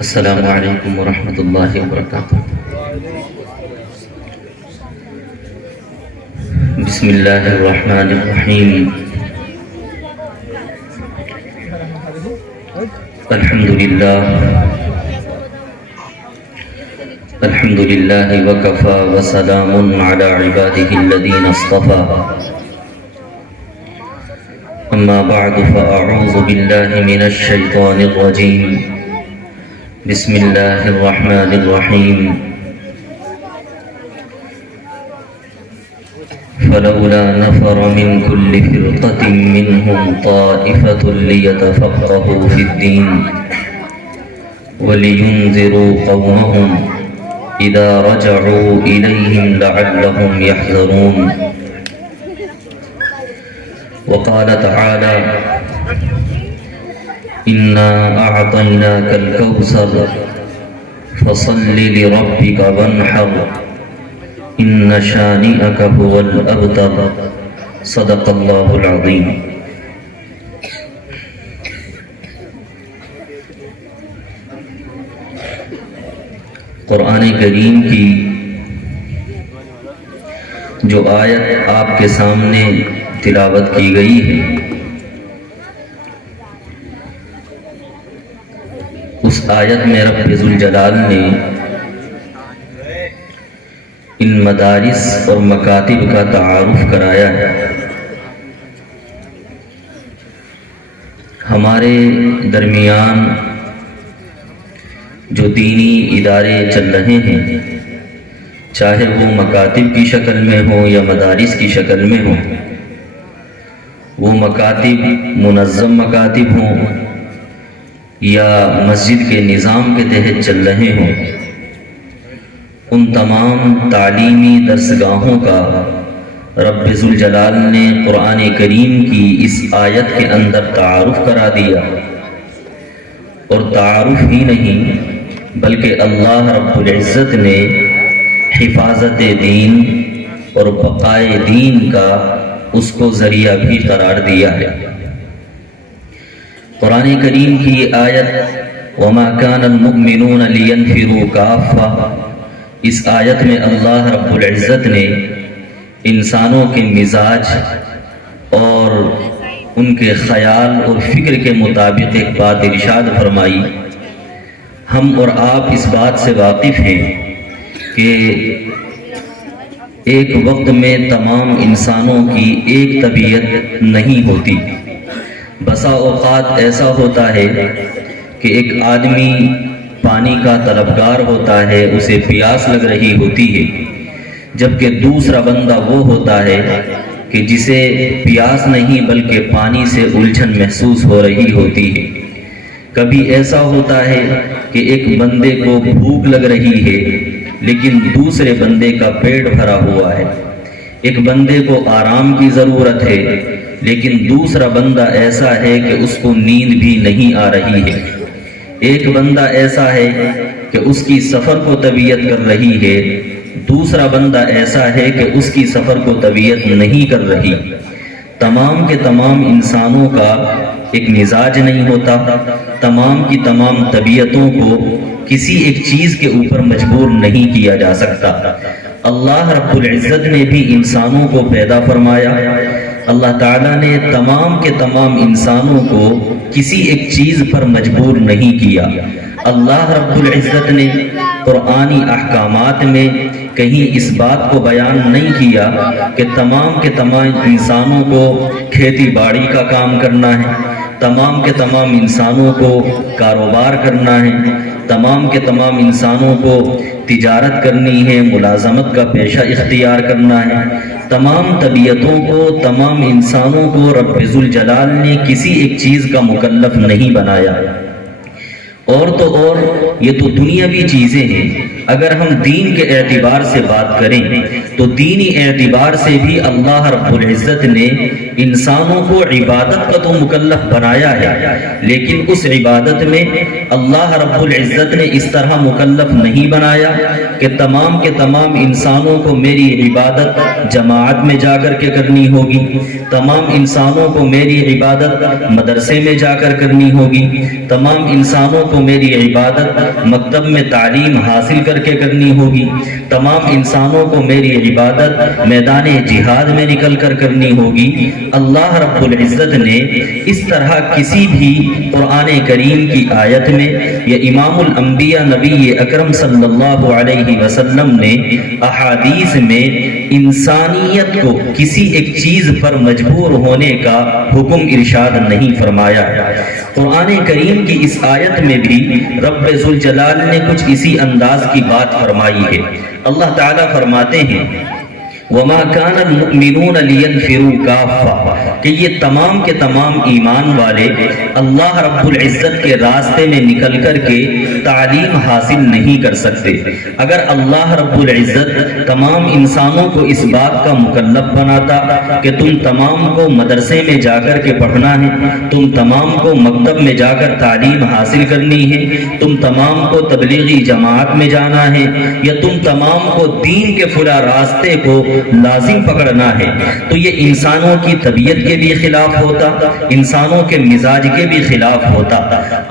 السلام علیکم ورحمۃ اللہ وبرکاتہ۔ بسم اللہ الرحمن الرحیم۔ الحمد للہ وکفى وسلام علی عباده الذین اصطفى، اما بعد فاعوذ باللہ من الشیطان الرجیم، بسم اللہ الرحمن الرحیم۔ فلولا نفر من كل فرقة منهم طائفة ليتفقهوا في الدين ولينذروا قومهم إذا رجعوا إليهم لعلهم يحذرون۔ وقال تعالى: إنا أعطيناك الكوثر فصل لربك وانحر إن شانئك هو الأبتر۔ صدق اللہ العظیم۔ قرآن کریم کی جو آیت آپ کے سامنے تلاوت کی گئی ہے، اس آیت میں رب ذوالجلال نے ان مدارس اور مکاتب کا تعارف کرایا ہے۔ ہمارے درمیان جو دینی ادارے چل رہے ہیں، چاہے وہ مکاتب کی شکل میں ہوں یا مدارس کی شکل میں ہوں، وہ مکاتب منظم مکاتب ہوں یا مسجد کے نظام کے تحت چل رہے ہوں، ان تمام تعلیمی درسگاہوں کا رب ذوالجلال نے قرآن کریم کی اس آیت کے اندر تعارف کرا دیا، اور تعارف ہی نہیں بلکہ اللہ رب العزت نے حفاظت دین اور بقائے دین کا اس کو ذریعہ بھی قرار دیا ہے۔ قرآن کریم کی یہ آیت وَمَا كَانَ الْمُؤْمِنُونَ لِيَنْفِرُوا كَافَّةً، اس آیت میں اللہ رب العزت نے انسانوں کے مزاج اور ان کے خیال اور فکر کے مطابق ایک بات ارشاد فرمائی۔ ہم اور آپ اس بات سے واقف ہیں کہ ایک وقت میں تمام انسانوں کی ایک طبیعت نہیں ہوتی۔ بسا اوقات ایسا ہوتا ہے کہ ایک آدمی پانی کا طلبگار ہوتا ہے، اسے پیاس لگ رہی ہوتی ہے، جبکہ دوسرا بندہ وہ ہوتا ہے کہ جسے پیاس نہیں بلکہ پانی سے الجھن محسوس ہو رہی ہوتی ہے۔ کبھی ایسا ہوتا ہے کہ ایک بندے کو بھوک لگ رہی ہے لیکن دوسرے بندے کا پیٹ بھرا ہوا ہے۔ ایک بندے کو آرام کی ضرورت ہے لیکن دوسرا بندہ ایسا ہے کہ اس کو نیند بھی نہیں آ رہی ہے۔ ایک بندہ ایسا ہے کہ اس کی سفر کو طبیعت کر رہی ہے، دوسرا بندہ ایسا ہے کہ اس کی سفر کو طبیعت نہیں کر رہی۔ تمام کے تمام انسانوں کا ایک مزاج نہیں ہوتا، تمام کی تمام طبیعتوں کو کسی ایک چیز کے اوپر مجبور نہیں کیا جا سکتا۔ اللہ رب العزت نے بھی انسانوں کو پیدا فرمایا، اللہ تعالیٰ نے تمام کے تمام انسانوں کو کسی ایک چیز پر مجبور نہیں کیا۔ اللہ رب العزت نے قرآنی احکامات میں کہیں اس بات کو بیان نہیں کیا کہ تمام کے تمام انسانوں کو کھیتی باڑی کا کام کرنا ہے، تمام کے تمام انسانوں کو کاروبار کرنا ہے، تمام کے تمام انسانوں کو تجارت کرنی ہے، ملازمت کا پیشہ اختیار کرنا ہے۔ تمام طبیعتوں کو، تمام انسانوں کو رب ذوالجلال نے کسی ایک چیز کا مکلف نہیں بنایا۔ اور تو اور یہ تو دنیاوی چیزیں ہیں، اگر ہم دین کے اعتبار سے بات کریں تو دینی اعتبار سے بھی اللہ رب العزت نے انسانوں کو عبادت کا تو مکلف بنایا ہے، لیکن اس عبادت میں اللہ رب العزت نے اس طرح مکلف نہیں بنایا کہ تمام کے تمام انسانوں کو میری عبادت جماعت میں جا کر کے کرنی ہوگی، تمام انسانوں کو میری عبادت مدرسے میں جا کر کرنی ہوگی، تمام انسانوں کو میری عبادت مکتب میں تعلیم حاصل کر کے کرنی ہوگی، تمام انسانوں کو میری عبادت میدان جہاد میں نکل کر کرنی ہوگی۔ اللہ رب العزت نے اس طرح کسی بھی قرآن کریم کی آیت میں یا امام الانبیاء نبی اکرم صلی اللہ علیہ وسلم نے احادیث میں انسانیت کو کسی ایک چیز پر مجبور ہونے کا حکم ارشاد نہیں فرمایا۔ قرآن کریم کی اس آیت میں بھی رب ذوالجلال نے کچھ اسی انداز کی بات فرمائی ہے۔ اللہ تعالیٰ فرماتے ہیں وَمَا كَانَ الْمُؤْمِنُونَ لِيَنْفِرُوا كَافَّةً کہ یہ تمام کے تمام ایمان والے اللہ رب العزت کے راستے میں نکل کر کے تعلیم حاصل نہیں کر سکتے۔ اگر اللہ رب العزت تمام انسانوں کو اس بات کا مکلف بناتا کہ تم تمام کو مدرسے میں جا کر کے پڑھنا ہے، تم تمام کو مکتب میں جا کر تعلیم حاصل کرنی ہے، تم تمام کو تبلیغی جماعت میں جانا ہے، یا تم تمام کو دین کے فلاں راستے کو لازم پکڑنا ہے، تو یہ انسانوں کی طبیعت کے بھی خلاف ہوتا، انسانوں کے مزاج کے بھی خلاف ہوتا۔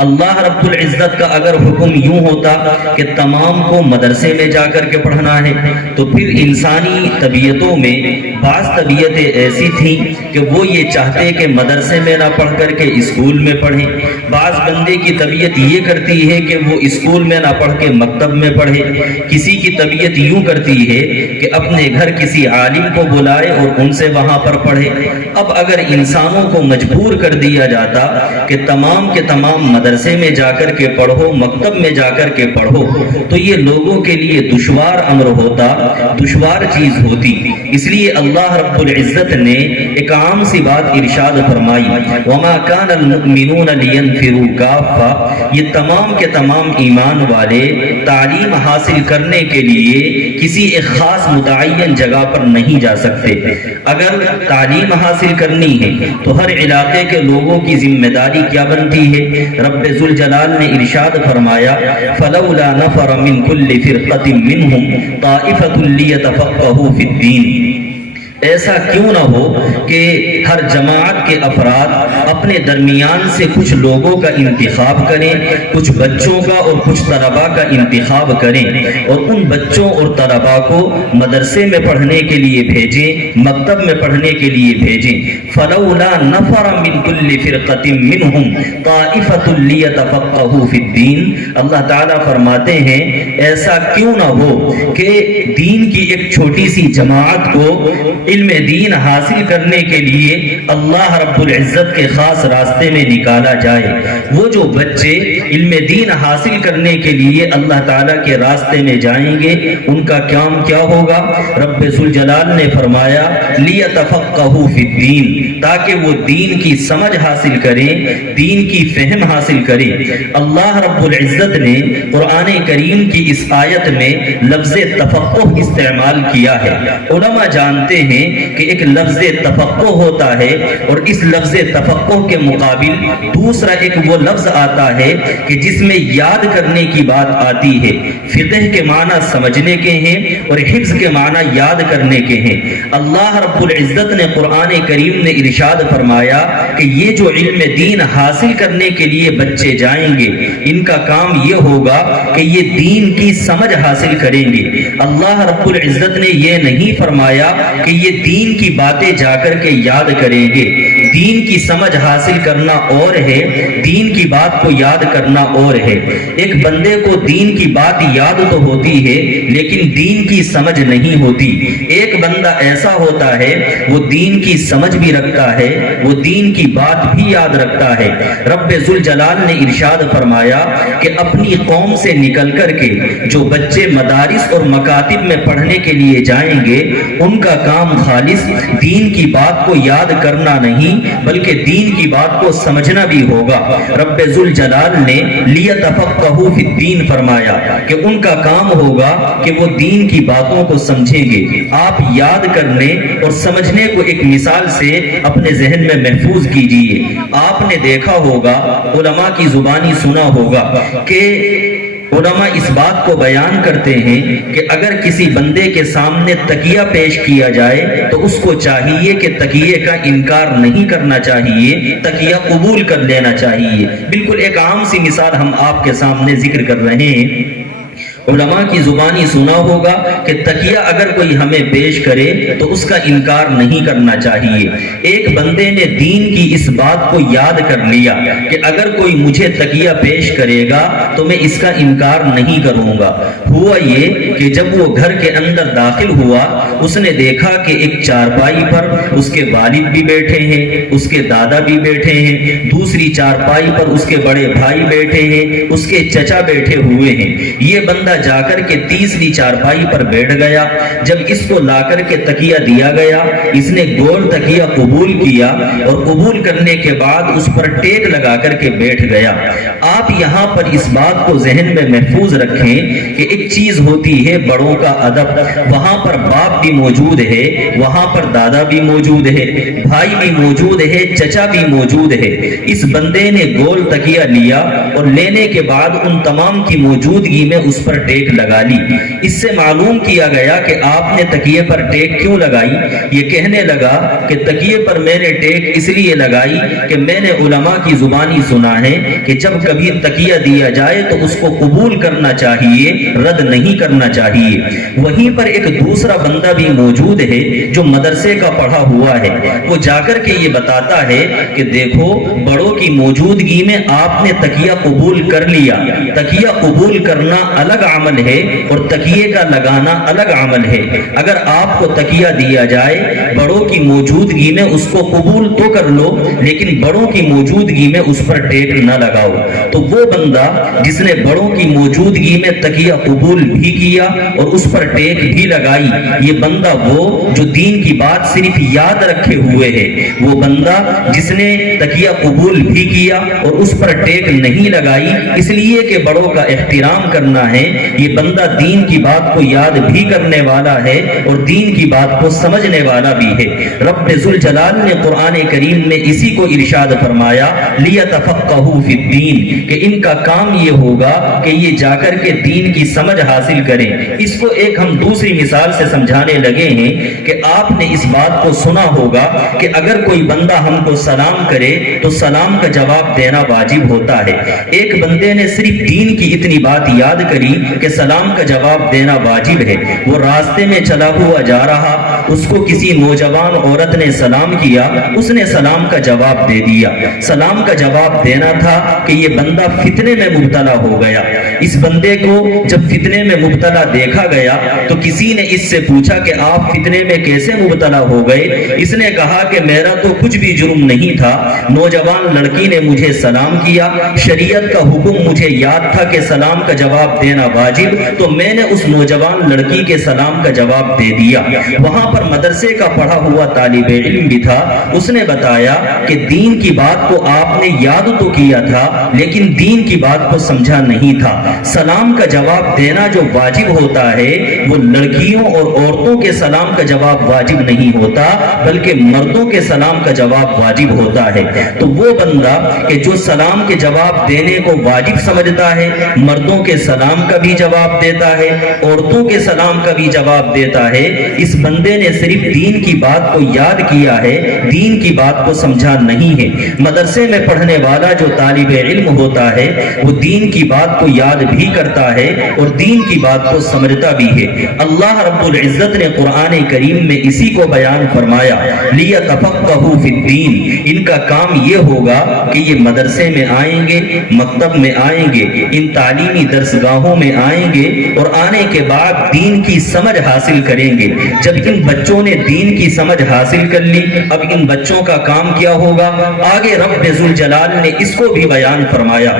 اللہ رب العزت کا اگر حکم یوں ہوتا کہ تمام کو مدرسے میں جا کر کے پڑھنا ہے، تو پھر انسانی طبیعتوں میں بعض طبیعتیں ایسی تھیں کہ وہ یہ چاہتے کہ مدرسے میں نہ پڑھ کر کے اسکول میں پڑھیں، بعض بندے کی طبیعت یہ کرتی ہے کہ وہ اسکول میں نہ پڑھ کے مکتب میں پڑھے، کسی کی طبیعت یوں کرتی ہے کہ اپنے گھر کسی عالم کو بلائے اور ان سے وہاں پر پڑھے۔ اب اگر انسانوں کو مجبور کر دیا جاتا کہ تمام کے تمام مدرسے میں جا کر کے پڑھو، مکتب میں جا کر کے پڑھو، تو یہ لوگوں کے لیے دشوار امر ہوتا، دشوار چیز ہوتی۔ اس لیے اللہ رب العزت نے ایک عام سی بات ارشاد فرمائی وَمَا كَانَ الْمُؤْمِنُونَ لِيَنْفِرُوا كَافَّةً یہ تمام کے تمام ایمان والے تعلیم حاصل کرنے کے لیے کسی ایک خاص متعین جگہ پر نہیں جا سکتے۔ اگر تعلیم حاصل کرنی ہے تو ہر علاقے کے لوگوں کی ذمہ داری کیا بنتی ہے؟ رب ذوالجلال نے ارشاد فرمایا فَلَوْلَا نَفَرَ مِن كُلِّ فِرْقَةٍ مِّنْهُمْ طَائِفَةٌ لِيَتَفَقَّهُوا فِي الدِّينِ ایسا کیوں نہ ہو کہ ہر جماعت کے افراد اپنے درمیان سے کچھ لوگوں کا انتخاب کریں، کچھ بچوں کا اور کچھ طلباء کا انتخاب کریں، اور ان بچوں اور طلباء کو مدرسے میں پڑھنے کے لیے بھیجیں، مکتب میں پڑھنے کے لیے بھیجیں۔ فَلَوْلَا نَفَرَ مِن كُلِّ فِرْقَةٍ مِّنْهُمْ طَائِفَةٌ لِيَتَفَقَّهُوا فِي الدِّينِ اللہ تعالیٰ فرماتے ہیں ایسا کیوں نہ ہو کہ دین کی ایک چھوٹی سی جماعت کو علم دین حاصل کرنے کے لیے اللہ رب العزت کے خاص راستے میں نکالا جائے۔ وہ جو بچے علم دین حاصل کرنے کے لیے اللہ تعالیٰ کے راستے میں جائیں گے ان کا کام کیا ہوگا؟ رب ذوالجلال نے فرمایا لِيَتَفَقَّهُوا فِي الدِّينِ تاکہ وہ دین کی سمجھ حاصل کریں، دین کی فہم حاصل کریں۔ اللہ رب العزت نے قرآن کریم کی اس آیت میں لفظ تفقہ استعمال کیا ہے۔ علماء جانتے ہیں کہ ایک لفظ تفقہ ہوتا ہے اور اس لفظ تفقہ کے مقابل دوسرا ایک وہ لفظ آتا ہے کہ جس میں یاد کرنے کی بات آتی ہے۔ فقہ کے معنی سمجھنے کے ہیں اور حفظ کے معنی یاد کرنے کے ہیں۔ اللہ رب العزت نے قرآن کریم نے ارشاد فرمایا کہ یہ جو علم دین حاصل کرنے کے لیے بچے جائیں گے ان کا کام یہ ہوگا کہ یہ دین کی سمجھ حاصل کریں گے۔ اللہ رب العزت نے یہ نہیں فرمایا کہ یہ دین کی باتیں جا کر کے یاد کریں گے۔ دین کی سمجھ حاصل کرنا اور ہے، دین کی بات کو یاد کرنا اور ہے۔ ایک بندے کو دین کی بات یاد تو ہوتی ہے لیکن دین کی سمجھ نہیں ہوتی۔ ایک بندہ ایسا ہوتا ہے وہ دین کی سمجھ بھی رکھتا ہے، وہ دین کی بات بھی یاد رکھتا ہے۔ رب ذوالجلال نے ارشاد فرمایا کہ اپنی قوم سے نکل کر کے جو بچے مدارس اور مکاتب میں پڑھنے کے لیے جائیں گے ان کا کام خالص دین کی بات کو یاد کرنا نہیں بلکہ دین کی بات کو سمجھنا بھی ہوگا۔ رب ذوالجلال نے لیتفقہوا فی الدین فرمایا کہ ان کا کام ہوگا کہ وہ دین کی باتوں کو سمجھیں گے۔ آپ یاد کرنے اور سمجھنے کو ایک مثال سے اپنے ذہن میں محفوظ کیجئے۔ آپ نے دیکھا ہوگا، علماء کی زبانی سنا ہوگا کہ علماء اس بات کو بیان کرتے ہیں کہ اگر کسی بندے کے سامنے تکیہ پیش کیا جائے تو اس کو چاہیے کہ تکیے کا انکار نہیں کرنا چاہیے، تکیہ قبول کر لینا چاہیے۔ بالکل ایک عام سی مثال ہم آپ کے سامنے ذکر کر رہے ہیں۔ علماء کی زبانی سنا ہوگا کہ تکیہ اگر کوئی ہمیں پیش کرے تو اس کا انکار نہیں کرنا چاہیے۔ ایک بندے نے دین کی اس بات کو یاد کر لیا کہ اگر کوئی مجھے تکیہ پیش کرے گا تو میں اس کا انکار نہیں کروں گا۔ ہوا یہ کہ جب وہ گھر کے اندر داخل ہوا، اس نے دیکھا کہ ایک چارپائی پر اس کے والد بھی بیٹھے ہیں، اس کے دادا بھی بیٹھے ہیں، دوسری چارپائی پر اس کے بڑے بھائی بیٹھے ہیں، اس کے چچا بیٹھے ہوئے ہیں۔ یہ بندہ جا کر کے تیسری چارپائی پر بیٹھ گیا۔ جب اس کو لا کر کے تکیہ دیا گیا، اس نے گول تکیہ قبول کیا اور قبول کرنے کے بعد اس پر ٹیک لگا کر کے بیٹھ گیا۔ آپ یہاں پر اس بات کو ذہن میں محفوظ رکھیں کہ ایک چیز ہوتی ہے بڑوں کا ادب۔ وہاں پر باپ بھی موجود ہے، وہاں پر دادا بھی موجود ہے، بھائی بھی موجود ہے، چچا بھی موجود ہے۔ اس بندے نے گول تکیہ لیا اور لینے کے بعد ان تمام کی موجودگی میں اس پر ٹیک لگا لی۔ اس سے معلوم کیا گیا کہ آپ نے تکیے پر ٹیک کیوں لگائی؟ یہ کہنے لگا کہ تکیے پر میں نے ٹیک اس لیے لگائی کہ میں نے علماء کی زبانی سنا ہے کہ جب کبھی تکیہ دیا جائے تو اس کو قبول کرنا چاہیے، رد نہیں کرنا چاہیے۔ وہیں پر ایک دوسرا بندہ بھی موجود ہے جو مدرسے کا پڑھا ہوا ہے۔ وہ جا کر کے یہ بتاتا ہے کہ دیکھو، بڑوں کی موجودگی میں آپ نے تکیہ قبول کر لیا۔ تکیہ قبول کرنا الگ عمل ہے اور تکیے کا لگانا الگ عمل ہے۔ اگر آپ کو تکیہ دیا جائے، بڑوں کی موجودگی میں اس کو قبول تو کر لو، لیکن بڑوں کی موجودگی میں اس پر ٹیک نہ لگاؤ۔ تو وہ بندہ جس نے بڑوں کی موجودگی میں تکیہ قبول بھی کیا اور اس پر ٹیک بھی لگائی، یہ بندہ وہ جو دین کی بات صرف یاد رکھے ہوئے ہے۔ وہ بندہ جس نے تکیہ قبول بھی کیا اور اس پر ٹیک نہیں لگائی اس لیے کہ بڑوں کا احترام کرنا ہے، یہ بندہ دین کی بات کو یاد بھی کرنے والا ہے اور دین کی بات کو سمجھنے والا بھی ہے۔ رب ذوالجلال نے قرآن کریم میں اسی کو ارشاد فرمایا، لیتفقہوا فی الدین، کہ ان کا کام یہ ہوگا کہ یہ جا کر کے دین کی سمجھ حاصل کریں۔ اس کو ایک ہم دوسری مثال سے سمجھانے لگے ہیں کہ آپ نے اس بات کو سنا ہوگا کہ اگر کوئی بندہ ہم کو سلام کرے تو سلام کا جواب دینا واجب ہوتا ہے۔ ایک بندے نے صرف دین کی اتنی بات یاد کری کہ سلام کا جواب دینا واجب ہے۔ وہ راستے میں چلا ہوا جا رہا، اس کو کسی نوجوان عورت نے سلام کیا، اس نے سلام کا جواب دے دیا۔ سلام کا جواب دینا تھا کہ یہ بندہ فتنے میں مبتلا ہو گیا۔ اس بندے کو جب فتنے میں مبتلا دیکھا گیا تو کسی نے اس سے پوچھا کہ آپ فتنے میں کیسے مبتلا ہو گئے؟ اس نے کہا کہ میرا تو کچھ بھی جرم نہیں تھا، نوجوان لڑکی نے مجھے سلام کیا، شریعت کا حکم مجھے یاد تھا کہ سلام کا جواب دینا واجب، تو میں نے اس نوجوان لڑکی کے سلام کا جواب دے دیا۔ وہاں پر مدرسے کا پڑھا ہوا طالب علم بھی تھا، اس نے بتایا کہ دین کی بات کو آپ نے یاد تو کیا تھا لیکن دین کی بات کو سمجھا نہیں تھا۔ سلام کا جواب دینا جو واجب ہوتا ہے وہ لڑکیوں اور عورتوں کے سلام کا جواب واجب نہیں ہوتا بلکہ مردوں کے سلام کا جواب واجب ہوتا ہے۔ تو وہ بندہ کہ جو سلام کے جواب دینے کو واجب سمجھتا ہے، مردوں کے سلام کا بھی جواب دیتا ہے، عورتوں کے سلام کا بھی جواب دیتا ہے، اس بندے نے صرف دین کی بات کو یاد کیا ہے، دین کی بات کو سمجھا نہیں ہے۔ مدرسے میں پڑھنے والا جو طالب علم ہوتا ہے وہ دین کی بات کو یاد بھی کرتا ہے اور دین کی بات کو سمجھتا بھی ہے۔ اللہ رب العزت نے قرآن کریم میں اسی کو بیان فرمایا، لیتفقہوا فی الدین، ان کا کام یہ ہوگا کہ یہ مدرسے میں آئیں گے، مکتب میں آئیں گے، ان تعلیمی درسگاہوں میں آئیں گے اور آنے کے بعد دین کی سمجھ حاصل کریں گے۔ جب ان بچوں نے دین کی سمجھ حاصل کر لی، اب ان بچوں کا کام کیا ہوگا؟ آگے رب ذوالجلال نے اس کو بھی بیان فرمایا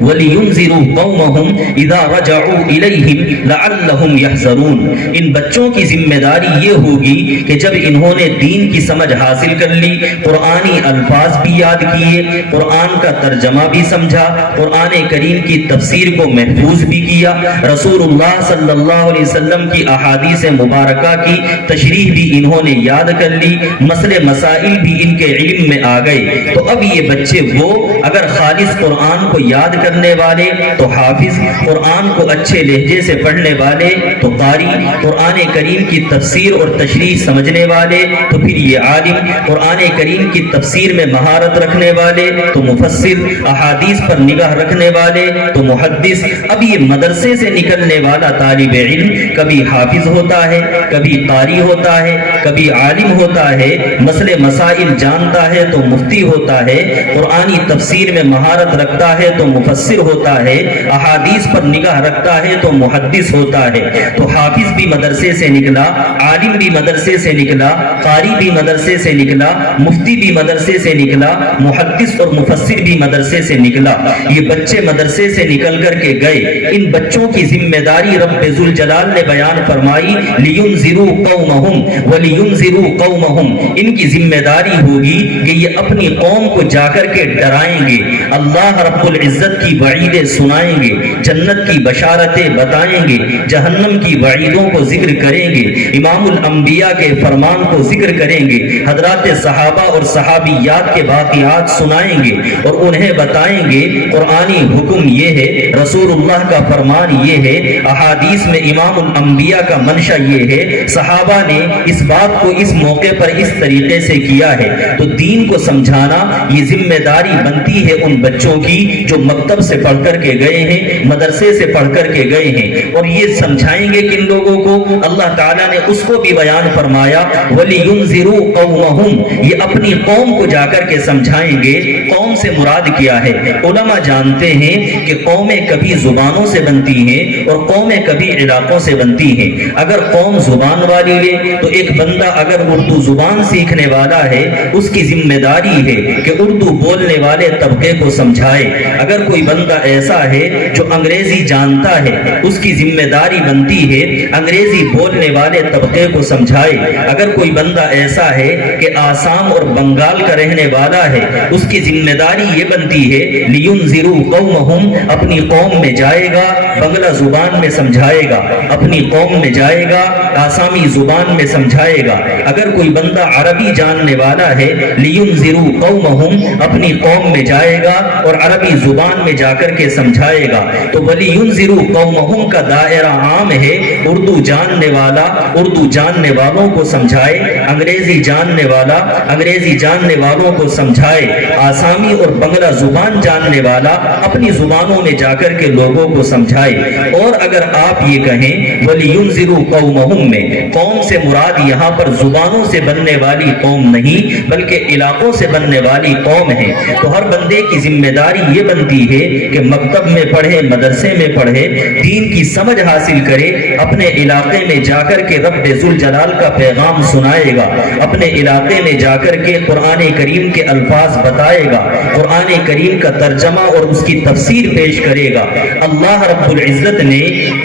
وَلِيُنذِرُوا قَوْمَهُمْ إِذَا رَجَعُوا إِلَيْهِمْ لَعَلَّهُمْ يَحْذَرُونَ۔ ان بچوں کی ذمہ داری یہ ہوگی کہ جب انہوں نے دین کی سمجھ حاصل کر لی، قرآنی الفاظ بھی یاد کیے، قرآن کا ترجمہ بھی سمجھا، قرآن کریم کی تفسیر کو محفوظ بھی کیا، رسول اللہ صلی اللہ علیہ وسلم کی احادیث مبارکہ کی تشریح بھی انہوں نے یاد کر لی، مسئلے مسائل بھی ان کے علم میں آ گئے، تو اب یہ بچے وہ اگر خالص قرآن کو یاد کرنے والے تو حافظ، قرآن کو اچھے لہجے سے پڑھنے والے تو قاری، قرآن کریم کی تفسیر اور تشریح سمجھنے والے تو پھر یہ عالم، قرآن کریم کی تفسیر میں مہارت رکھنے والے تو مفسر، احادیث پر نگاہ رکھنے والے تو محدث۔ اب یہ مدرسے سے نکلنے والا طالب علم کبھی حافظ ہوتا ہے، کبھی قاری ہوتا ہے، کبھی عالم ہوتا ہے، مسئلے مسائل جانتا ہے تو مفتی ہوتا ہے، قرآنی تفسیر میں مہارت رکھتا ہے تو مفسر ہوتا ہے، احادیث پر نگاہ رکھتا ہے تو محدث ہوتا ہے۔ تو حافظ بھی مدرسے سے نکلا، عالم بھی مدرسے سے نکلا، قاری بھی مدرسے سے نکلا، مفتی بھی مدرسے سے نکلا، محدث اور مفسر بھی مدرسے سے نکلا۔ یہ بچے مدرسے سے نکل کر کے گئے، ان بچوں کی ذمہ داری رب ذوالجلال نے بیان فرمائی، لِيُنذِرُوا قَوْمَهُمْ وَلِيُنذِرُوا قَوْمَهُمْ۔ ان کی ذمہ داری ہوگی کہ یہ اپنی قوم کو جا کر کے ڈرائیں گے، اللہ رب العزت کی وعیدیں سنائیں گے، جنت کی بشارتیں بتائیں گے، جہنم کی وعیدوں کو ذکر کریں گے، امام الانبیاء کے فرمان کو ذکر کریں گے، حضرات صحابہ اور صحابیات کے واقعات سنائیں گے اور انہیں بتائیں گے قرآنی حکم یہ ہے، رسول اللہ کا فرمان یہ ہے، احادیث میں امام الانبیاء کا منشا یہ ہے، صحابہ نے اس بات کو اس موقع پر اس طریقے سے کیا ہے۔ تو دین کو سمجھانا یہ ذمہ داری بنتی ہے ان بچوں کی جو مکتب سے پڑھ کر کے گئے ہیں، مدرسے سے پڑھ کر کے گئے ہیں، اور یہ سمجھائیں گے کن لوگوں کو؟ اللہ تعالیٰ نے اس کو بھی بیان فرمایا، وَلِيُنذِرُوا قَوْمَهُمْ، یہ اپنی قوم کو جا کر کے سمجھائیں گے۔ قوم سے مراد کیا ہے؟ علماء جانتے ہیں کہ قومیں کبھی زبانوں سے بنتی ہیں اور قومیں کبھی علاقوں سے بنتی ہیں۔ اگر قوم زبان والی لے تو ایک بندہ اگر اردو زبان سیکھنے والا ہے، اس کی ذمہ داری ہے کہ اردو بولنے والے طبقے کو سمجھائے۔ اگر کوئی بندہ ایسا ہے جو انگریزی جانتا ہے، اس کی ذمہ داری بنتی ہے انگریزی بولنے والے طبقے کو سمجھائے۔ اگر کوئی بندہ ایسا ہے کہ آسام اور بنگال کا رہنے والا ہے، اس کی ذمہ داری یہ بنتی ہے لِيُنذِرُوا قَوْمَهُمْ، اپنی قوم میں جائے گا، بنگلہ زبان میں سمجھائے گا، اپنی قوم میں جائے گا، آسامی زبان میں سمجھائے گا۔ اگر کوئی بندہ عربی جاننے والا ہے، لِيُنذِرُوا قَوْمَهُمْ، اپنی قوم میں جائے گا اور عربی زبان میں جا کر کے سمجھائے گا۔ تو وَلِيُنذِرُوا قَوْمَهُمْ کا دائرہ عام ہے، اردو جاننے والا اردو جاننے والوں کو سمجھائے، انگریزی جاننے والا انگریزی جاننے والوں کو سمجھائے، آسامی اور بنگلہ زبان جاننے والا اپنی زبانوں میں جا کر کے لوگوں کو سمجھائے۔ اور اگر آپ یہ کہیں وَلِيُنذِرُوا قَوْمَهُمْ میں قوم سے مراد یہاں پر زبانوں سے بننے والی قوم نہیں بلکہ علاقوں سے بننے والی قوم ہے، تو ہر بندے کی ذمہ داری یہ بنتی ہے کہ مکتب میں پڑھے، مدرسے میں پڑھے، دین کی سمجھ حاصل کرے، اپنے علاقے میں جا کر کے رب ذوالجلال کا پیغام سنائے گا، اپنے علاقے میں جا کر کے قرآن کریم کے الفاظ بتائے گا، قرآن کریم کا ترجمہ اور اس کی تفسیر پیش کرے گا۔ اللہ رب العزت نے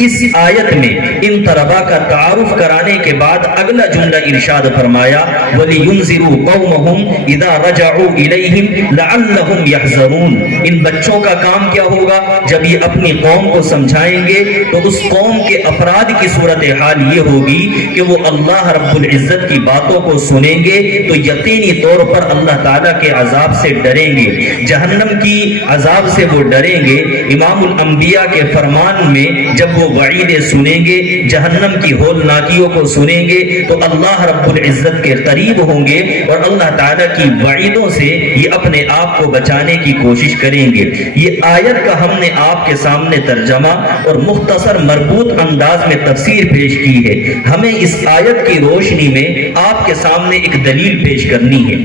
اس آیت میں ان طلباء کا تعارف کرانے کے بعد اگلا جملہ ارشاد فرمایا، وَلِيُنذِرُوا قَوْمَهُمْ إِذَا رَجَعُوا إِلَيْهِمْ لَعَلَّهُمْ يَحْذَرُونَ۔ ان بچوں کا کام کیا ہوگا؟ جب یہ اپنی قوم کو سمجھائیں گے تو اس قوم کے افراد کی صورتحال یہ ہوگی کہ وہ اللہ رب العزت کی باتوں کو سنیں گے تو یقینی طور پر اللہ تعالیٰ کے عذاب سے ڈریں گے، جہنم کی عذاب سے وہ ڈریں گے۔ امام الانبیاء کے فرمان میں جب وہ وعیدیں سنیں گے، جہنم کی ہولناکیوں کو سنیں گے تو اللہ رب العزت کے قریب ہوں گے اور اللہ تعالیٰ کی وعیدوں سے یہ اپنے آپ کو بچانے کی کوشش کریں گے۔ یہ آیت کا ہم نے آپ کے سامنے ترجمہ اور مختصر مربوط انداز میں تفسیر پیش کی ہے۔ ہمیں اس آیت کی روشنی میں آپ کے سامنے ایک دلیل پیش کرنی ہے۔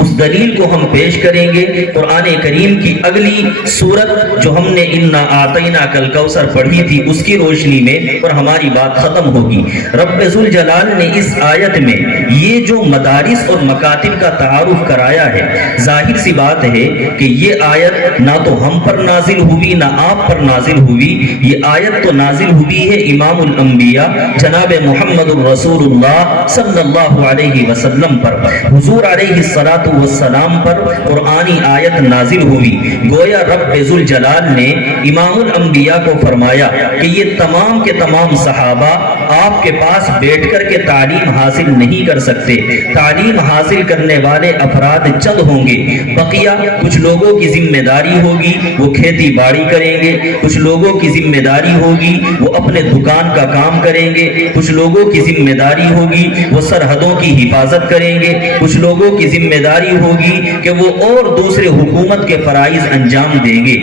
اس دلیل کو ہم پیش کریں گے قرآن کریم کی اگلی سورت جو ہم نے انا اعطیناک الکوثر پڑھی تھی اس کی روشنی میں، اور ہماری بات ختم ہوگی۔ رب ذوالجلال نے اس آیت میں یہ جو مدارس اور مکاتب کا تعارف کرایا ہے، ظاہر سی بات ہے کہ یہ آیت نہ تو ہم پر نازل ہوئی نہ آپ پر نازل ہوئی، یہ آیت تو نازل ہوئی ہے امام الانبیاء جناب محمد الرسول اللہ صلی اللہ علیہ وسلم پر، حضور علیہ السلام پر قرآنی آیت نازل ہوئی۔ گویا رب ذوالجلال نے امام الانبیاء کو فرمایا کہ یہ تمام کے تمام صحابہ آپ کے پاس بیٹھ کر کے تعلیم حاصل نہیں کر سکتے، تعلیم حاصل کرنے والے افراد چند ہوں گے، بقیہ کچھ لوگوں کی ذمہ داری ہوگی وہ کھیتی باڑی کریں گے، کچھ لوگوں کی ذمہ داری ہوگی وہ اپنے دکان کا کام کریں گے، کچھ لوگوں کی ذمہ داری ہوگی وہ سرحدوں کی حفاظت کریں گے، کچھ لوگوں کی ذمہ داری ہوگی کہ وہ اور دوسرے حکومت کے فرائض انجام دیں گے۔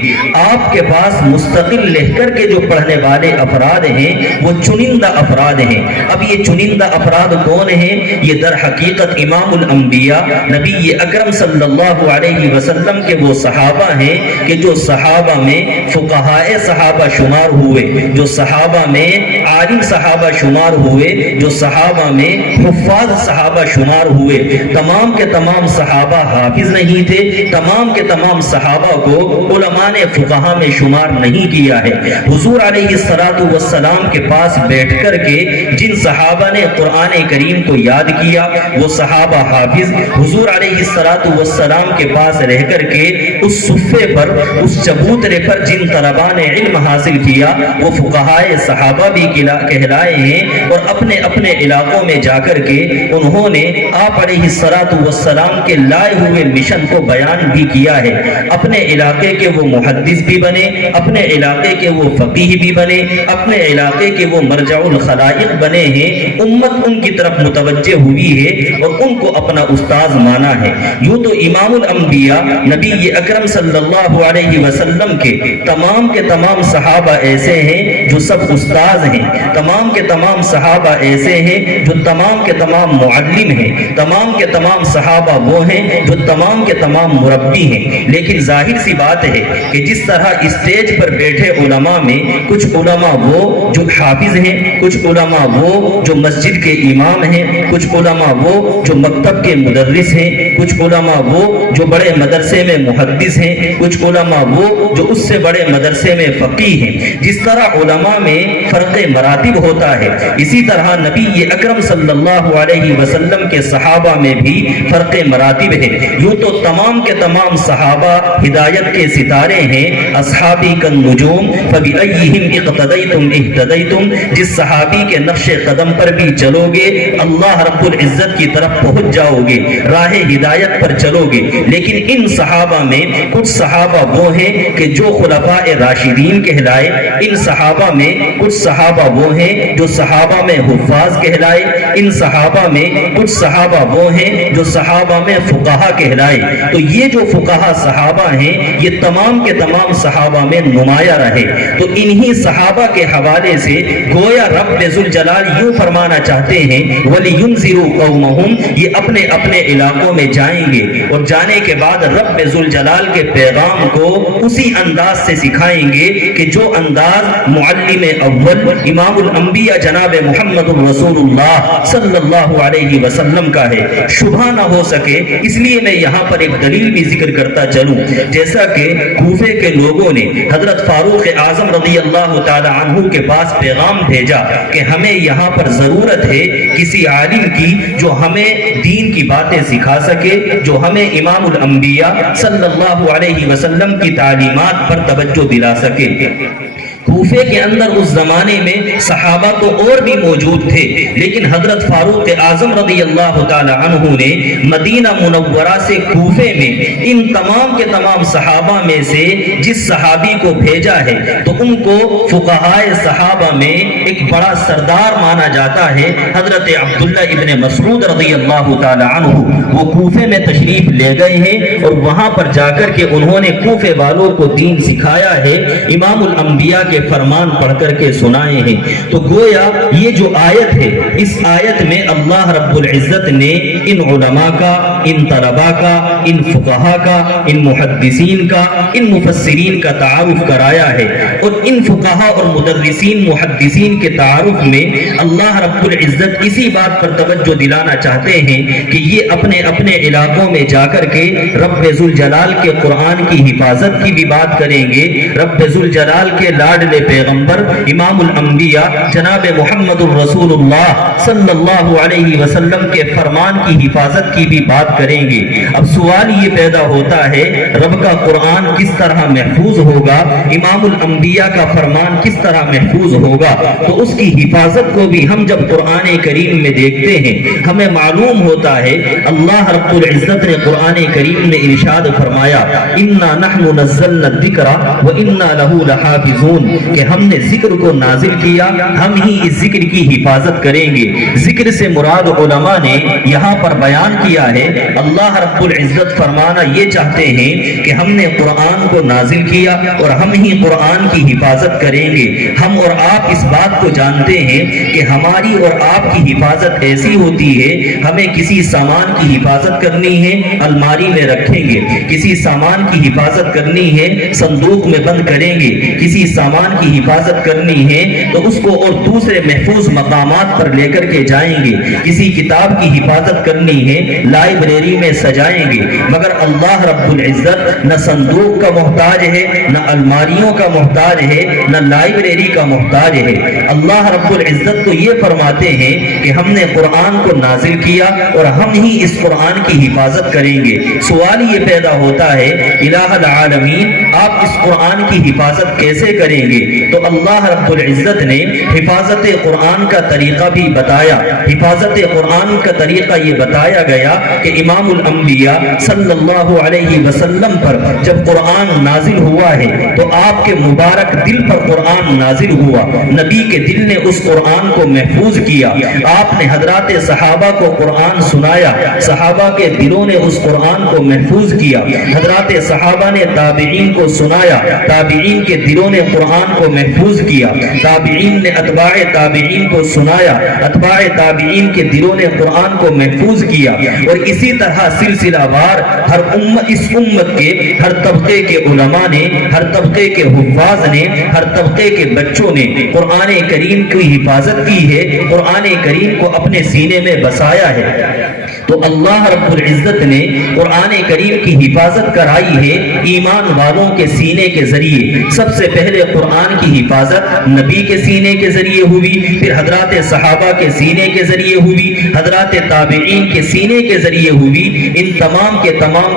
آپ کے پاس مستقل رہ کر کے جو پڑھنے والے افراد ہیں وہ چنندہ افراد ہیں۔ اب یہ چنندہ افراد کون ہیں؟ یہ در حقیقت امام الانبیاء نبی اکرم صلی اللہ علیہ وسلم کے وہ صحابہ ہیں کہ جو صحابہ میں فقہائے صحابہ شمار ہوئے، جو صحابہ میں عالم صحابہ شمار ہوئے، جو صحابہ میں حفاظ صحابہ شمار ہوئے۔ تمام کے تمام صحابہ حافظ نہیں تھے، تمام کے تمام صحابہ کو علماء نے فقہا میں شمار نہیں کیا ہے۔ حضور علیہ السلام کے پاس بیٹھ کر کے جن صحابہ نے قرآن کریم کو یاد کیا وہ صحابہ حافظ، حضور علیہ السلام کے پاس رہ کر کے اس صفے پر، اس چبوترے پر جن طلباء نے علم حاصل کیا وہ فقہائے صحابہ بھی کہلائے ہیں، اور اپنے اپنے علاقوں میں جا کر کے انہوں نے آپ علیہ السلام کے لائے ہوئے مشن کو بیان بھی کیا ہے۔ اپنے علاقے کے وہ محدث بھی بنے، اپنے علاقے کے وہ فقیہ بھی بنے، اپنے علاقے کے وہ مرجع الخلائق بنے ہیں۔ امت ان کی طرف متوجہ ہوئی ہے اور ان کو اپنا استاذ مانا ہے۔ یوں تو امام الانبیاء نبی اکرم صلی اللہ علیہ وسلم کے تمام صحابہ ایسے ہیں جو سب استاذ ہیں، تمام کے تمام صحابہ ایسے ہیں جو تمام کے تمام معلم ہیں، تمام کے تمام صحابہ وہ ہیں جو تمام کے تمام مربی ہیں۔ لیکن ظاہر سی بات ہے کہ جس طرح اسٹیج پر بیٹھے علماء میں کچھ علماء وہ جو حافظ ہیں، کچھ علماء وہ جو مسجد کے امام ہیں، کچھ علماء وہ جو مکتب کے مدرس ہیں، کچھ علماء وہ جو بڑے مدرسے میں محدث ہیں، کچھ علماء وہ جو اس سے بڑے مدرسے میں فقیہ ہیں۔ جس طرح علماء میں فرق مراتب ہوتا ہے، اسی طرح نبی اکرم صلی اللہ علیہ وسلم کے صحابہ میں بھی فرق مراتب ہے۔ یوں تو تمام کے تمام صحابہ ہدایت کے ستارے ہیں، اصحابی کالنجوم فبأیہم اقتدیتم اہتدیتم، جس صحابی کے نقش قدم پر بھی چلو گے اللہ رب العزت کی طرف پہنچ جاؤ گے، راہ ہدایت پر چلو گے۔ لیکن ان صحابہ میں کچھ صحابہ وہ ہیں کہ جو خلفاء راشدین کہلائے، ان صحابہ میں کچھ صحابہ وہ ہیں جو صحابہ میں حفاظ کہلائے، ان صحابہ میں کچھ صحابہ وہ ہیں جو صحابہ میں فقہا کہلائے۔ تو یہ جو فقہا صحابہ ہیں یہ تمام کے تمام صحابہ میں نمایاں رہے۔ تو انہی صحابہ کے حوالے سے گویا رب ذوالجلال یوں فرمانا چاہتے ہیں وَلِيُنذِرُوا قَوْمَهُمْ، یہ اپنے اپنے علاقوں میں جائیں گے اور جانے کے بعد رب ذوالجلال کے پیغام کو اسی انداز سے سکھائیں گے کہ جو انداز معلم اول امام الانبیاء جناب محمد الرسول اللہ صلی اللہ علیہ وسلم کا ہے، شبہ نہ ہو سکے۔ اس لیے میں یہاں پر ایک دلیل بھی ذکر کرتا چلوں، جیسا کہ کوفے کے لوگوں نے حضرت فاروق اعظم رضی اللہ تعالی عنہ کے پاس پیغام بھیجا کہ ہمیں یہاں پر ضرورت ہے کسی عالم کی جو ہمیں دین کی باتیں سکھا سکے، جو ہمیں امام الانبیاء صلی اللہ علیہ وسلم کی تعلیمات پر توجہ دلا سکے۔ کوفے کے اندر اس زمانے میں صحابہ تو اور بھی موجود تھے، لیکن حضرت فاروق اعظم رضی اللہ تعالی عنہ نے مدینہ منورہ سے کوفے میں ان تمام کے تمام صحابہ میں سے جس صحابی کو بھیجا ہے تو ان کو فقہائے صحابہ میں ایک بڑا سردار مانا جاتا ہے، حضرت عبداللہ ابن مسعود رضی اللہ تعالی عنہ۔ وہ کوفے میں تشریف لے گئے ہیں اور وہاں پر جا کر کے انہوں نے کوفے والوں کو دین سکھایا ہے۔ امام الانبیاء کے فرمان پڑھ کر کے سنائے ہیں۔ تو گویا یہ جو آیت ہے، اس آیت میں اللہ رب العزت نے ان علماء کا، ان طلباء کا، ان فقہا کا، ان محدثین کا، ان مفسرین کا تعارف کرایا ہے، اور ان فقہا اور مدرسین محدثین کے تعارف میں اللہ رب العزت اسی بات پر توجہ دلانا چاہتے ہیں کہ یہ اپنے اپنے علاقوں میں جا کر کے رب ذوالجلال کے قرآن کی حفاظت کی بھی بات کریں گے، رب ذوالجلال کے لاڈلے پیغمبر امام الانبیاء جناب محمد الرسول اللہ صلی اللہ علیہ وسلم کے فرمان کی حفاظت کی بھی بات کریں گے۔ اب سوال یہ پیدا ہوتا ہے، رب کا قرآن کس طرح محفوظ ہوگا، امام الانبیاء کا فرمان کس طرح محفوظ ہوگا؟ تو اس کی حفاظت کو بھی ہم جب قرآن کریم میں دیکھتے ہیں، ہمیں معلوم ہوتا ہے اللہ رب العزت نے قرآن کریم میں ارشاد فرمایا، اِنَّا نَحْنُ نَزَّلْنَا الذِّكْرَ وَإِنَّا لَهُ لَحَافِظُونَ، کہ ہم نے ذکر کو نازل کیا، ہم ہی اس ذکر کی حفاظت کریں گے۔ ذکر سے مراد علماء نے یہاں پر بیان کیا ہے، اللہ رب العزت فرمانا یہ چاہتے ہیں کہ ہم نے قرآن کو نازل کیا اور ہم ہی قرآن کی حفاظت کریں گے۔ ہم اور آپ اس بات کو جانتے ہیں کہ ہماری اور آپ کی حفاظت ایسی ہوتی ہے، ہمیں کسی سامان کی حفاظت کرنی ہے الماری میں رکھیں گے، کسی سامان کی حفاظت کرنی ہے صندوق میں بند کریں گے، کسی سامان کی حفاظت کرنی ہے تو اس کو اور دوسرے محفوظ مقامات پر لے کر کے جائیں گے، کسی کتاب کی حفاظت کرنی ہے لائبریری میں سجائیں گے۔ مگر اللہ رب العزت نہ صندوق کا محتاج ہے، نہ الماریوں کا محتاج ہے، نہ لائبریری کا محتاج ہے۔ اللہ رب العزت تو یہ فرماتے ہیں کہ ہم نے قرآن کو نازل کیا اور ہم ہی اس قرآن کی حفاظت کریں گے۔ سوال یہ پیدا ہوتا ہے، الہ العالمین آپ اس قرآن کی حفاظت کیسے کریں گے؟ تو اللہ رب العزت نے حفاظت قرآن کا طریقہ بھی بتایا۔ حفاظت قرآن کا طریقہ یہ بتایا گیا کہ امام الانبیاء صلی اللہ علیہ وسلم پر جب قرآن نازل ہوا ہے تو آپ کے مبارک دل پر قرآن نازل ہوا، نبی کے دل نے اس قرآن کو محفوظ کیا، آپ نے حضرات صحابہ کو قرآن سنایا، صحابہ کے دلوں نے اس قرآن کو محفوظ کیا، حضرات صحابہ نے تابعین کو سنایا، تابعین کے دلوں نے قرآن کو محفوظ کیا، تابعین نے اتباع تابعین کو سنایا، اتباع تابعین کے دلوں نے قرآن کو محفوظ کیا، اور اسی طرح سلسلہ وار ہر امت، اس امت کے ہر طبقے کے علماء نے، ہر طبقے کے حفاظ نے، ہر طبقے کے بچوں نے قرآن کریم کی حفاظت کی ہے، قرآن کریم کو اپنے سینے میں بسایا ہے۔ تو اللہ رب العزت نے قرآن کریم کی حفاظت کرائی ہے ایمان والوں کے سینے کے ذریعے۔ سب سے پہلے قرآن کی حفاظت نبی کے سینے کے ذریعے ہوئی، پھر حضرات صحابہ کے سینے کے ذریعے ہوئی، حضرات تابعین کے سینے کے ذریعے ہوئی۔ ان تمام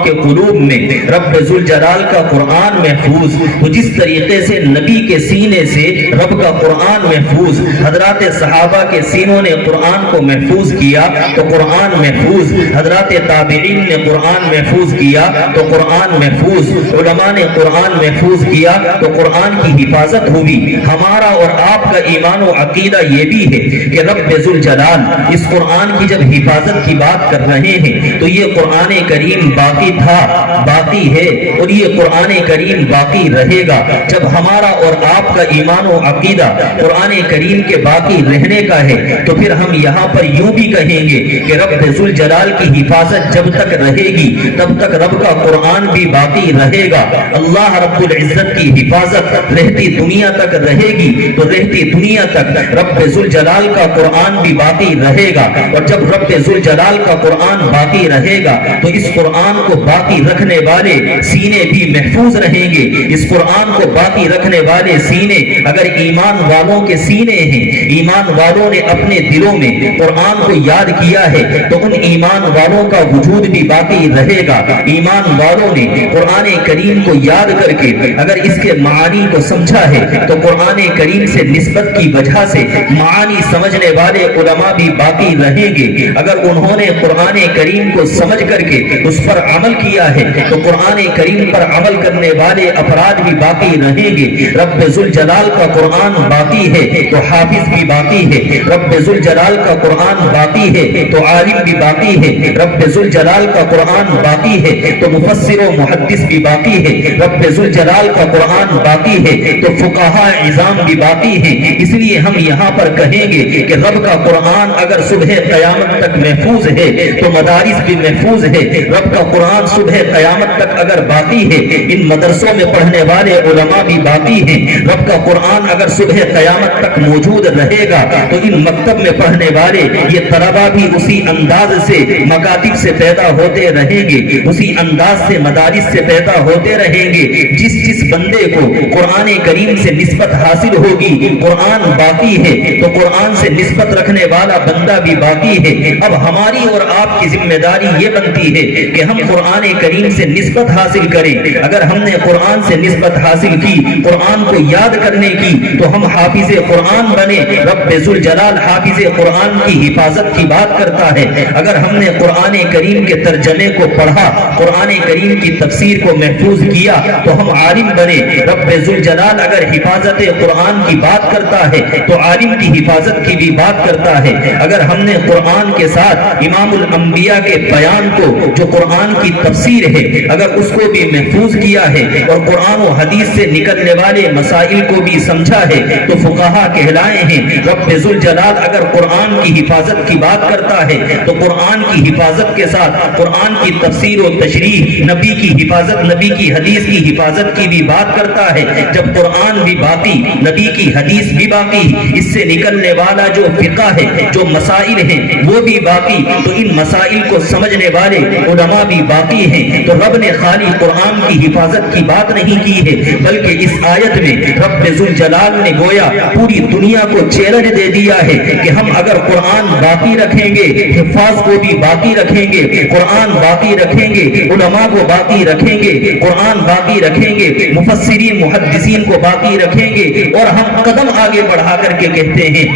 کے قلوب میں رب ذوالجلال کا قرآن محفوظ، وہ جس طریقے سے نبی کے سینے سے رب کا قرآن محفوظ، حضرات صحابہ کے سینوں نے قرآن کو محفوظ کیا تو قرآن محفوظ، حضرات تابعین نے قرآن محفوظ کیا تو قرآن محفوظ، علماء نے قرآن محفوظ کیا تو قرآن کی حفاظت ہوئی۔ ہمارا اور آپ کا ایمان و عقیدہ یہ بھی ہے کہ رب ذوالجلال اس قرآن کی جب حفاظت کی بات کر رہے ہیں تو یہ قرآن کریم باقی تھا، باقی ہے، اور یہ قرآن کریم باقی رہے گا۔ جب ہمارا اور آپ کا ایمان و عقیدہ قرآن کریم کے باقی رہنے کا ہے تو پھر ہم یہاں پر یوں بھی کہیں گے کہ رب ذوالجلال کی حفاظت جب تک رہے گی تب تک رب کا قرآن بھی باقی رہے گا۔ اللہ رب العزت کی حفاظت رہتی دنیا تک رہے گی تو رہتی دنیا تک رب ذوالجلال کا قرآن بھی باقی رہے گا، اور جب رب ذوالجلال کا قرآن باقی رہے گا تو اس قرآن کو باقی رکھنے والے سینے بھی محفوظ رہیں گے۔ اس قرآن کو باقی رکھنے والے سینے اگر ایمان والوں کے سینے ہیں، ایمان والوں نے اپنے دلوں میں قرآن کو یاد کیا ہے تو ان ایمان والوں کا وجود بھی باقی رہے گا۔ ایمان والوں نے قرآن کریم کو یاد کر کے اگر اس کے معانی کو سمجھا ہے تو قرآن کریم سے نسبت کی وجہ سے معانی سمجھنے والے علماء بھی باقی رہیں گے۔ اگر انہوں نے قرآن کریم کو سمجھ کر کے اس پر عمل کیا ہے تو قرآن کریم پر عمل کرنے والے افراد بھی باقی رہیں گے۔ رب ذوالجلال کا قرآن باقی ہے تو حافظ بھی باقی ہے، رب ذوالجلال کا قرآن باقی ہے تو عالم بھی باقی باقی ہے، رب ذوالجلال کا قرآن باقی ہے تو مفسر و محدث بھی باقی ہے، رب ذوالجلال کا قرآن باقی ہے تو فقہاء عظام بھی باقی ہیں۔ اس لیے ہم یہاں پر کہیں گے کہ رب کا قرآن اگر صبح قیامت تک محفوظ ہے تو مدارس بھی محفوظ ہے، رب کا قرآن صبح قیامت تک اگر باقی ہے ان مدرسوں میں پڑھنے والے علماء بھی باقی ہیں، رب کا قرآن اگر صبح قیامت تک موجود رہے گا تو ان مکتب میں پڑھنے والے یہ طلبہ بھی اسی انداز سے مکاتب سے پیدا ہوتے رہیں گے، اسی انداز سے مدارس سے پیدا ہوتے رہیں گے۔ جس بندے کو قرآن کریم سے نسبت حاصل ہوگی، قرآن باقی ہے تو قرآن سے نسبت رکھنے والا بندہ بھی باقی ہے۔ اب ہماری اور آپ کی ذمہ داری یہ بنتی ہے کہ ہم قرآن کریم سے نسبت حاصل کریں۔ اگر ہم نے قرآن سے نسبت حاصل کی، قرآن کو یاد کرنے کی، تو ہم حافظ قرآن بنے۔ رب ذوالجلال حافظ قرآن کی حفاظت کی بات کرتا ہے۔ اگر ہم نے قرآن کریم کے ترجمے کو پڑھا، قرآن کریم کی تفسیر کو محفوظ کیا تو ہم عالم بنے۔ رب ذوالجلال اگر حفاظت قرآن کی بات کرتا ہے تو عالم کی حفاظت کی بھی بات کرتا ہے۔ اگر ہم نے قرآن کے ساتھ امام الانبیاء کے بیان کو جو قرآن کی تفسیر ہے اگر اس کو بھی محفوظ کیا ہے اور قرآن و حدیث سے نکلنے والے مسائل کو بھی سمجھا ہے تو فقہا کہلائے ہیں۔ رب ذوالجلال اگر قرآن کی حفاظت کی بات کرتا ہے تو قرآن کی حفاظت کے ساتھ قرآن کی تفسیر و تشریح، نبی کی حفاظت، نبی کی حدیث کی حفاظت کی بھی بات کرتا ہے۔ جب قرآن بھی باقی، نبی کی حدیث بھی باقی، اس سے نکلنے والا جو فقہ ہے، جو مسائل ہیں وہ بھی باقی، تو ان مسائل کو سمجھنے والے علماء بھی باقی ہیں۔ تو رب نے خالی قرآن کی حفاظت کی بات نہیں کی ہے بلکہ اس آیت میں رب ذوالجلال نے گویا پوری دنیا کو چیلنج دے دیا ہے کہ ہم اگر قرآن باقی رکھیں گے، حفاظ کو بھی باقی رکھیں گے، قرآن باقی رکھیں گے، علماء کو باقی رکھیں گے، قرآن باقی رکھیں گے، مفسرین محدثین کو باقی رکھیں گے، اور ہم قدم آگے بڑھا کر کے کہتے ہیں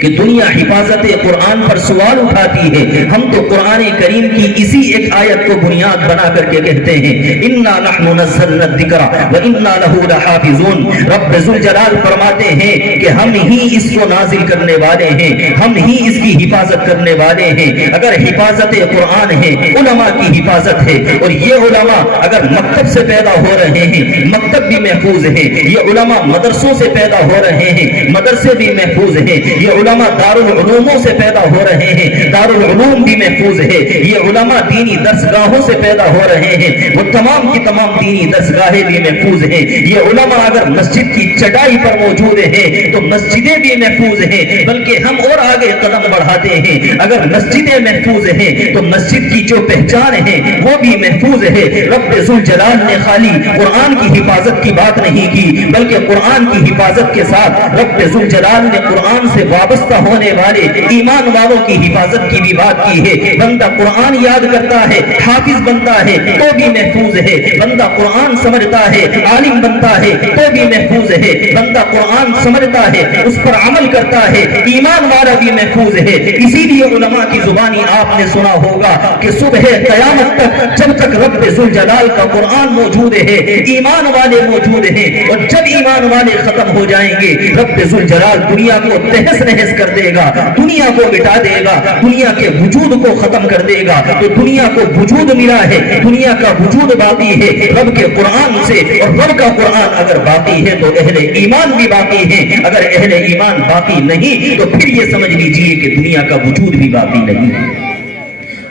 کہ دنیا حفاظت قرآن پر سوال اٹھاتی ہے۔ ہم تو قرآن کریم کی اسی ایک آیت کو بنیاد بنا کر کے کہتے ہیں اِنَّا نَحْنُ نَزَّلْنَا الذِّكْرَ وَإِنَّا لَهُ لَحَافِظُونَ۔ رب ذوالجلال فرماتے ہیں کہ ہم ہی اس کو نازل کرنے والے ہیں، ہم ہی اس کی حفاظت کرنے والے ہیں۔ اگر حفاظت قرآن ہے، علماء کی حفاظت ہے، اور یہ علماء اگر مکتب سے پیدا ہو رہے ہیں، مکتب بھی محفوظ ہے، یہ علماء مدرسوں سے پیدا ہو رہے ہیں، مدرسے بھی محفوظ ہیں، یہ علماء دارالعلوموں سے پیدا ہو رہے ہیں، دارالعلوم بھی محفوظ ہے، یہ علماء دینی درسگاہوں سے پیدا ہو رہے ہیں، وہ تمام کی تمام دینی درسگاہیں بھی محفوظ ہیں۔ یہ علماء اگر مسجد کی چٹائی پر موجود ہیں تو مسجدیں بھی محفوظ ہیں، بلکہ ہم اور آگے قدم بڑھاتے ہیں، اگر مسجدیں محفوظ ہیں تو مسجد کی جو پہچان ہے وہ بھی محفوظ ہے۔ رب ذوالجلال نے خالی قرآن کی حفاظت کی بات نہیں کی بلکہ قرآن کی حفاظت کے ساتھ رب ذوالجلال نے قرآن سے وابستہ ہونے والے ایمان والوں کی حفاظت کی بھی بات کی ہے۔ بندہ قرآن یاد کرتا ہے، حافظ بنتا ہے تو بھی محفوظ ہے، بندہ قرآن سمجھتا ہے، عالم بنتا ہے تو بھی محفوظ ہے، بندہ قرآن سمجھتا ہے، اس پر عمل کرتا ہے، ایمان والا بھی محفوظ ہے۔ اسی لیے علماء کی زبانی آپ نے سنا ہوگا کہ صبح قیامت تک جب تک رب ذوالجلال کا قرآن موجود ہے ایمان والے موجود ہیں، اور جب ایمان والے ختم ہو جائیں گے رب ذوالجلال دنیا کو تہس نہس کر دے گا، دنیا کو مٹا دے گا، دنیا کے وجود کو ختم کر دے گا۔ تو دنیا کو وجود ملا ہے، دنیا کا وجود باقی ہے رب کے قرآن سے، اور رب کا قرآن اگر باقی ہے تو اہل ایمان بھی باقی ہیں، اگر اہل ایمان باقی نہیں تو پھر یہ سمجھ لیجئے کہ دنیا کا وجود بھی باقی نہیں ہے۔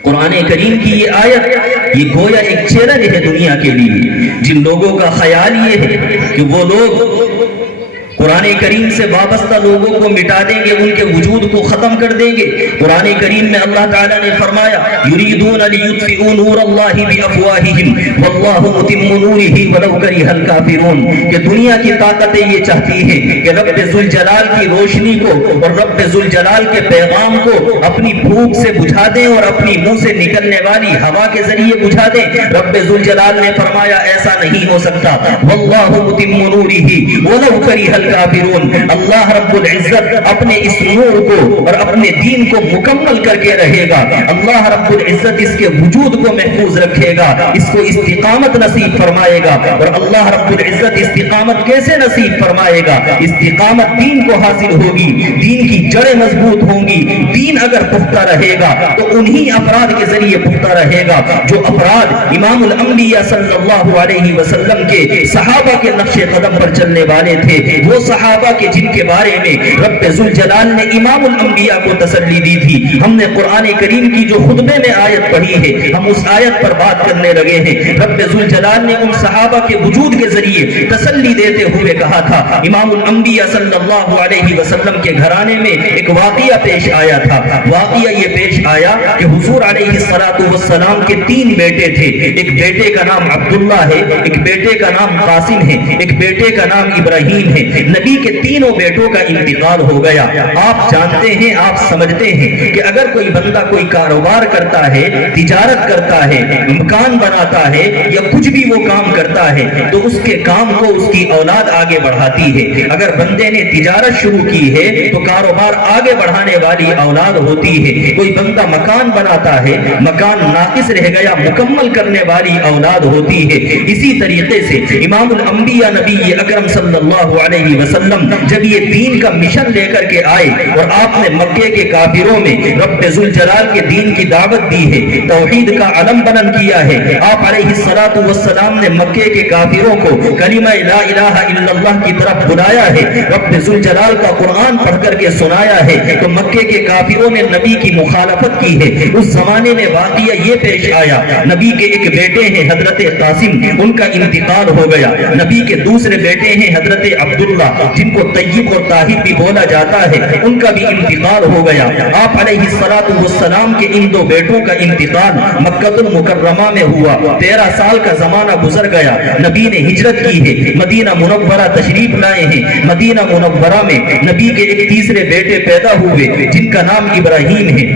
قرآن کریم کی یہ آیت یہ گویا ایک چیلنج ہے دنیا کے لیے، جن لوگوں کا خیال یہ ہے کہ وہ لوگ قرآن کریم سے وابستہ لوگوں کو مٹا دیں گے، ان کے وجود کو ختم کر دیں گے۔ قرآن کریم میں اللہ تعالیٰ نے فرمایا یریدون لیطفئوا نور اللہ بافواہہم واللہ متم نورہ ولو کرہ الکافرون، کہ دنیا کی طاقتیں یہ چاہتی ہیں کہ رب ذوالجلال کی روشنی کو اور رب ذوالجلال کے پیغام کو اپنی بھوک سے بجھا دیں اور اپنی منہ سے نکلنے والی ہوا کے ذریعے بجھا دیں۔ رب ذوالجلال نے فرمایا ایسا نہیں ہو سکتا، واللہ متم نورہ ولو کرہ الکافرون۔ اللہ رب العزت اپنے اس نور کو اور اپنے دین کو مکمل کر کے رہے گا۔ اللہ رب العزت اس کے وجود کو محفوظ رکھے گا، اس کو استقامت نصیب فرمائے گا۔ اور اللہ رب العزت استقامت کیسے نصیب فرمائے گا؟ استقامت دین کو حاصل ہوگی، دین کی جڑیں مضبوط ہوں گی۔ دین اگر پختہ رہے گا تو انہی افراد کے ذریعے پختہ رہے گا جو افراد امام الانبیاء صلی اللہ علیہ وسلم کے صحابہ کے نقش قدم پر چلنے والے تھے، وہ صحابہ کے جن کے بارے میں رب ذوالجلال نے امام الانبیاء کو تسلی دی تھی۔ ہم نے قرآن کریم کی جو خطبے میں آیت پڑھی ہے، ہم اس آیت پر بات کرنے لگے ہیں۔ رب ذوالجلال نے ان صحابہ کے وجود کے ذریعے تسلی دیتے ہوئے کہا تھا، امام الانبیاء صلی اللہ علیہ وسلم کے گھرانے میں ایک واقعہ پیش آیا تھا۔ واقعہ یہ پیش آیا کہ حضور علیہ السلام کے 3 بیٹے تھے۔ ایک بیٹے کا نام عبداللہ ہے، ایک بیٹے کا نام قاسم ہے، ایک بیٹے کا نام ابراہیم ہے۔ نبی کے تینوں بیٹوں کا انتقال ہو گیا۔ آپ جانتے ہیں، آپ سمجھتے ہیں کہ اگر کوئی بندہ کوئی کاروبار کرتا ہے، تجارت کرتا ہے، مکان بناتا ہے یا کچھ بھی وہ کام کرتا ہے تو اس کے کام کو اس کی اولاد آگے بڑھاتی ہے۔ اگر بندے نے تجارت شروع کی ہے تو کاروبار آگے بڑھانے والی اولاد ہوتی ہے۔ کوئی بندہ مکان بناتا ہے، مکان ناقص رہ گیا، مکمل کرنے والی اولاد ہوتی ہے۔ اسی طریقے سے امام الانبیاء نبی اکرم صلی اللہ علیہ وسلم جب یہ دین کا مشن لے کر کے آئے اور آپ نے مکے کے کافروں میں رب ذوالجلال کے دین کی دعوت دی ہے، توحید کا علم بلند کیا ہے، آپ علیہ السلام نے مکے کے کافروں کو کلمہ لا الہ الا اللہ کی طرف بلایا ہے، رب ذوالجلال کا قرآن پڑھ کر کے سنایا ہے، تو مکے کے کافروں نے نبی کی مخالفت کی ہے۔ اس زمانے میں واقعہ یہ پیش آیا، نبی کے ایک بیٹے ہیں حضرت قاسم، ان کا انتقال ہو گیا۔ نبی کے دوسرے بیٹے ہیں حضرت عبداللہ جن کو طیب اور طاہر بھی بولا جاتا ہے، ان کا بھی انتقال ہو گیا۔ آپ علیہ السلام کے ان 2 بیٹوں کا انتقال مکہ المکرمہ میں ہوا۔ 13 سال کا زمانہ گزر گیا، نبی نے ہجرت کی ہے، مدینہ منورہ تشریف لائے ہیں۔ مدینہ منورہ میں نبی کے ایک تیسرے بیٹے پیدا ہوئے جن کا نام ابراہیم ہے۔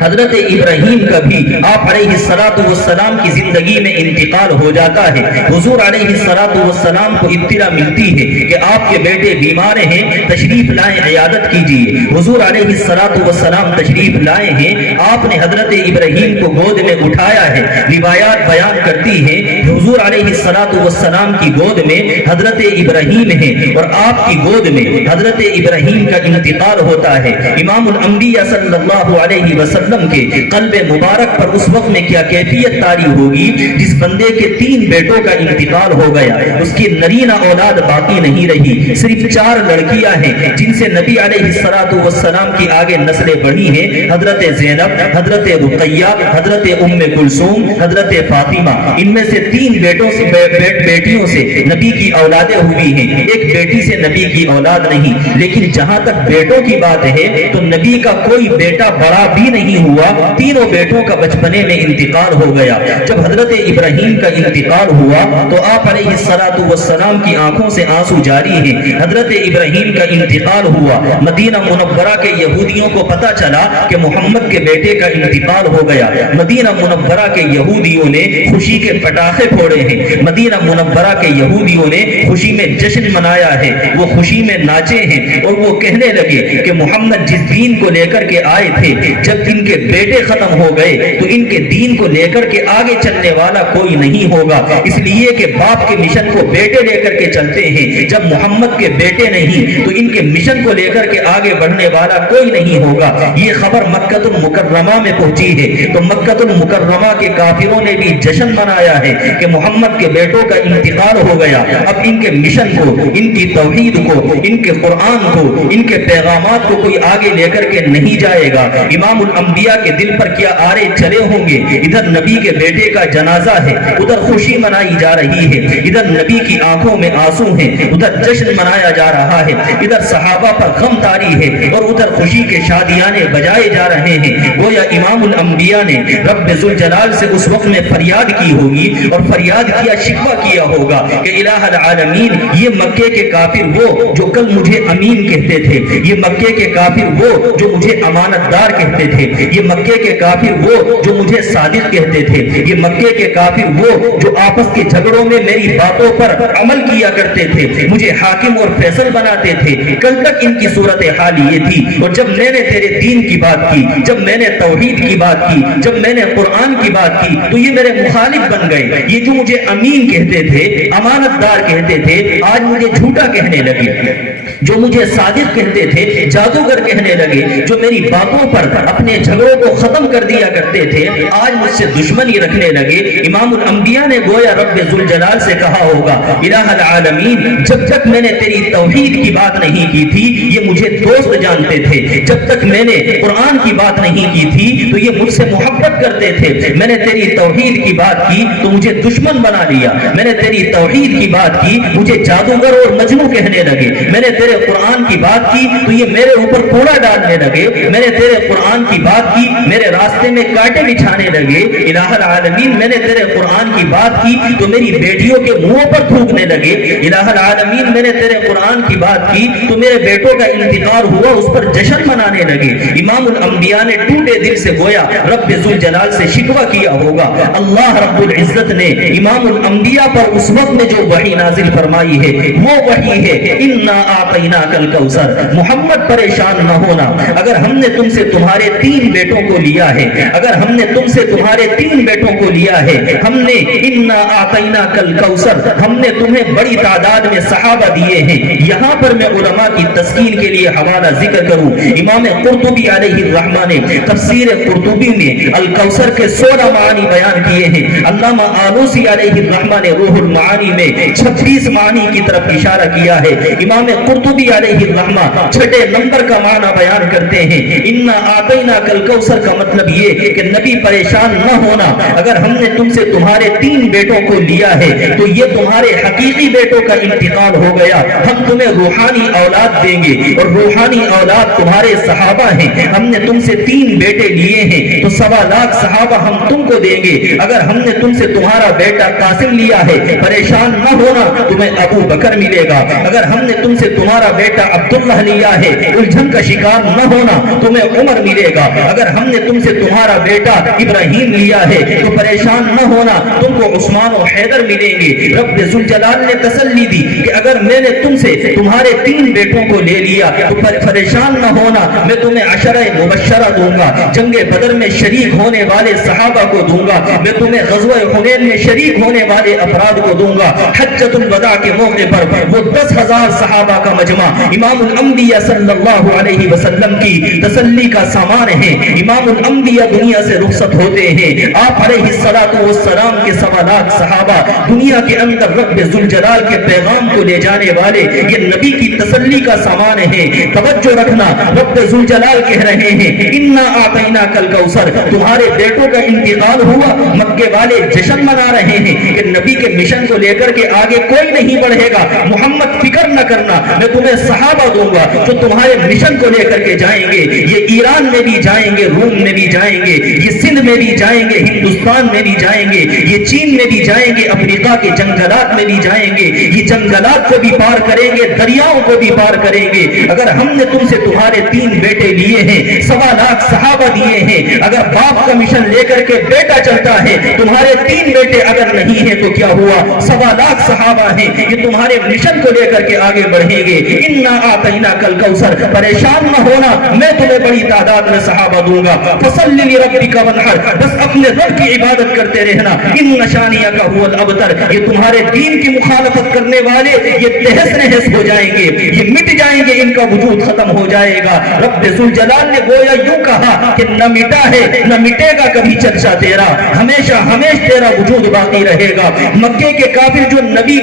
حضرت ابراہیم کا بھی آپ علیہ السلام کی زندگی میں انتقال ہو جاتا ہے۔ حضور علیہ السلام کو اطلاع ملتی ہے کہ آپ کے بیٹے بیمار ہیں، تشریف لائیں، عیادت کیجیے۔ حضور علیہ السلام تشریف لائے ہیں، آپ نے حضرت ابراہیم کو گود میں اٹھایا ہے۔ روایات بیان کرتی ہیں حضور علیہ السلام کی گود میں حضرت ابراہیم ہیں اور آپ کی گود میں حضرت ابراہیم کا انتقال ہوتا ہے۔ امام الانبیاء صلی اللہ علیہ وسلم کے قلب مبارک پر اس وقت میں کیا کیفیت طاری ہوگی جس بندے کے 3 بیٹوں کا انتقال ہو گیا، اس کی نرینہ اولاد باقی نہیں رہی، صرف 4 لڑکیاں ہیں جن سے نبی علیہ السلام کی آگے نسلیں بڑھی ہیں، حضرت زینب، حضرت رقیہ، حضرت ام کلثوم، حضرت فاطمہ۔ ان میں سے 3 بیٹیوں سے نبی کی اولادیں ہوئی ہیں، ایک بیٹی سے نبی کی اولاد نہیں۔ لیکن جہاں تک بیٹوں کی بات ہے تو نبی کا کوئی بیٹا بڑا بھی نہیں ہوا، تینوں بیٹوں کا بچپنے میں انتقال ہو گیا۔ جب حضرت ابراہیم کا انتقال ہوا تو آپ علیہ السلام کی آنکھوں سے آنسو جاری ہیں۔ حضرت ابراہیم کا انتقال ہوا، مدینہ منورہ کے یہودیوں کو پتا چلا کہ محمد کے بیٹے کا انتقال ہو گیا۔ مدینہ منورہ کے یہودیوں نے خوشی کے پٹاخے پھوڑے ہیں، مدینہ منورہ کے یہودیوں نے خوشی میں جشن منایا ہے، وہ خوشی میں ناچے ہیں اور وہ کہنے لگے کہ محمد جس دین کو لے کر کے آئے تھے، جب ان کے بیٹے ختم ہو گئے تو ان کے دین کو لے کر کے آگے چلنے والا کوئی نہیں ہوگا، اس لیے کہ باپ کے مشن کو بیٹے لے کر کے چلتے ہیں۔ جب محمد کے بیٹے نہیں تو ان کے مشن کو لے کر کے آگے بڑھنے والا کوئی نہیں ہوگا۔ یہ خبر مکہ المکرمہ میں پہنچی ہے تو مکہ المکرمہ کے کافروں نے بھی جشن منایا ہے کہ محمد کے بیٹوں کا انتقال ہو گیا، اب ان کے مشن کو، ان کی توحید کو، ان کے قرآن کو، ان کے پیغامات کو کوئی آگے لے کر کے نہیں جائے گا۔ امام الانبیاء کے دل پر کیا آرے چلے ہوں گے، ادھر نبی کے بیٹے کا جنازہ ہے، ادھر خوشی منائی جا رہی ہے، ادھر نبی کی آنکھوں میں آنسو ہیں، ادھر جشن منایا جا رہا ہے، ادھر صحابہ پر غم طاری ہے اور ادھر خوشی کے شادیانے بجائے جا رہے ہیں۔ گویا امام الانبیاء نے رب ذوالجلال سے اس وقت میں فریاد کی ہوگی اور فریاد کیا، شکوہ کیا ہوگا کہ الہ العالمین، یہ مکے کے کافر وہ جو کل مجھے امین کہتے تھے، یہ مکے کے کافر وہ جو مجھے امانت دار کہتے تھے، یہ مکے کے کافر وہ جو مجھے صادق کہتے تھے، یہ مکے کے کافر وہ جو آپس کے جھگڑوں میں میری باتوں پر عمل کیا کرتے تھے، مجھے حاکم اور فیصل بناتے تھے۔ کل تک ان کی صورتحال یہ تھی، اور جب میں نے تیرے دین کی بات کی، جب میں نے توحید کی بات کی، جب میں نے قرآن کی بات کی، تو یہ میرے مخالف بن گئے۔ یہ جو مجھے امین کہتے تھے، امانت دار کہتے تھے، آج مجھے جھوٹا کہنے لگے۔ جو مجھے صادق کہتے تھے، جادوگر کہنے لگے۔ جو میری باتوں پر اپنے جھگڑوں کو ختم کر دیا کرتے تھے، آج مجھ سے دشمنی رکھنے لگے۔ امام الانبیاء نے گویا رب ذوالجلال سے کہا ہوگا، الہ العالمین، جب تک میں نے تیری توحید کی بات نہیں کی تھی یہ مجھے دوست جانتے تھے، جب تک میں نے قرآن کی بات نہیں کی تھی تو یہ مجھ سے محبت کرتے تھے، میں نے تیری توحید کی بات کی تو مجھے دشمن بنا لیا، میں نے تیری توحید کی بات کی مجھے جادوگر اور مجنوں کہنے لگے، میں نے تیرے قرآن کی بات کی تو یہ میرے اوپر کوڑا ڈالنے لگے، میں نے تیرے قرآن کی بات کی میرے راستے میں کانٹے بچھانے لگے۔ الہ العالمین، میں نے تیرے قرآن کی بات کی تو میری بیٹیوں کے منہوں پر تھوکنے لگے۔ الہ العالمین، میں نے تیرے قرآن کی بات کی تو میرے بیٹوں کا انتقال ہوا، اس پر جشن منانے لگے۔ امام الانبیاء نے ٹوٹے دل سے گویا رب ذوالجلال سے شکوہ کیا ہوگا۔ اللہ رب العزت نے امام الانبیاء پر اس وقت میں جو وحی نازل فرمائی ہے وہ وحی ہے، انا اعطیناک الکوثر۔ محمد پریشان نہ ہونا، اگر ہم نے تم سے تمہارے 3 بیٹوں کو لیا ہے، اگر ہم نے تم سے تمہارے 3 بیٹوں کو لیا ہے، ہم نے انا اعطیناک الکوثر، ہم نے تمہیں بڑی تعداد میں صحابہ دیے ہیں۔ یہاں پر میں علماء کی تسکین کے لیے حوالہ ذکر کروں، امام قرطبی علیہ الرحمہ نے تفسیر قرطبی میں الکوثر کے 16 معنی بیان کیے ہیں۔ علامہ آلوسی علیہ الرحمہ نے روح المعانی میں 26 معنی کی طرف اشارہ کیا ہے۔ امام قرطبی علیہ الرحمہ 6 نمبر کا معنی بیان کرتے ہیں، انا اعطیناک الکوثر کا مطلب یہ کہ نبی پریشان نہ ہونا، اگر ہم نے تم سے تمہارے 3 بیٹوں کو لیا ہے تو یہ تمہارے حقیقی بیٹوں کا انتقال ہو گیا، ہم تمہیں روحانی اولاد دیں گے اور روحانی اولاد تمہارے صحابہ ہیں۔ ہم نے تم سے 3 بیٹے لیے ہیں تو 1.25 لاکھ صحابہ ہم تم کو دیں گے۔ اگر ہم نے تم سے تمہارا بیٹا قاسم لیا ہے، پریشان نہ ہونا، تمہیں ابو بکر ملے گا۔ اگر ہم نے تم سے تمہارا بیٹا عبداللہ لیا ہے، الجھن کا شکار نہ ہونا، تمہیں عمر ملے گا۔ اگر ہم نے تم سے تمہارا بیٹا ابراہیم لیا ہے تو پریشان نہ ہونا، تم کو عثمان و حیدر ملیں گے۔ رب ذوالجلال نے تسلی دی کہ اگر میں نے تم سے تمہارے 3 بیٹوں کو لے لیا تو پریشان نہ ہونا، میں تمہیں عشرہ مبشرہ دوں گا، جنگ بدر میں شریک ہونے والے صحابہ کو دوں گا، میں تمہیں غزوہ حنین میں شریک ہونے والے افراد کو دوں گا۔ حجۃ الوداع کے موقع پر وہ 10,000 صحابہ کا مجمع امام الانبیاء صلی اللہ علیہ وسلم کی تسلی کا سامان ہے۔ امام الانبیاء دنیا سے رخصت ہوتے ہیں، آپ علیہ السلام کے 1.25 لاکھ صحابہ دنیا کے اندر رب ذوالجلال کے پیغام کو لے جانے والے، یہ نبی کی تسلی کا سامان ہے۔ توجہ رکھنا، رب ذوالجلال کہہ رہے ہیں انا اعطیناک الکوثر، تمہارے بیٹوں کا انتقال ہوا، مکے والے جشن منا رہے ہیں کہ نبی کے مشن کو لے کر کے آگے کوئی نہیں بڑھے گا۔ محمد فکر نہ کرنا، میں تمہیں صحابہ دوں گا جو تمہارے مشن کو لے کر کے جائیں گے۔ یہ ایران میں بھی جائیں گے، روم میں بھی جائیں گے، یہ سندھ میں بھی جائیں گے، ہندوستان میں بھی جائیں گے، یہ چین میں بھی جائیں گے، افریقہ کے جنگلات میں بھی جائیں گے، یہ جنگلات کو بھی پار کریں گے، دریاؤں کو بھی پار کریں گے۔ اگر ہم نے تم سے تمہارے 3 بیٹے لیے ہیں، 1.25 لاکھ صحابہ دیے ہیں، اگر باپ کا مشن لے کر کے بیٹا چلتا ہے، تمہارے 3 بیٹے اگر نہیں ہیں تو کیا ہوا؟ 1.25 لاکھ صحابہ ہیں، یہ تمہارے مشن کو لے کر کے آگے بڑھیں گے۔ انا اعطیناک الکوثر، پریشان نہ ہونا، میں تمہیں بڑی تعداد میں صحابہ دوں گا۔ فصلی لربک وانحر، بس اپنے رب کی عبادت کرتے رہنا۔ ان شانئک هو الابتر، یہ تمہارے دین کی مخالفت کرنے والے یہ تہس نہس ہو جائیں گے، یہ مٹ جائیں گے، ان کا وجود ختم ہو جائے گا۔ رب ذوالجلال نے گویا یوں کہا کہ نہ مٹا ہے نہ مٹے گا کبھی چرچا تیرا، ہمیشہ ہمیشہ تیرا وجود باقی رہے گا۔ مکے کے کافر جو نبی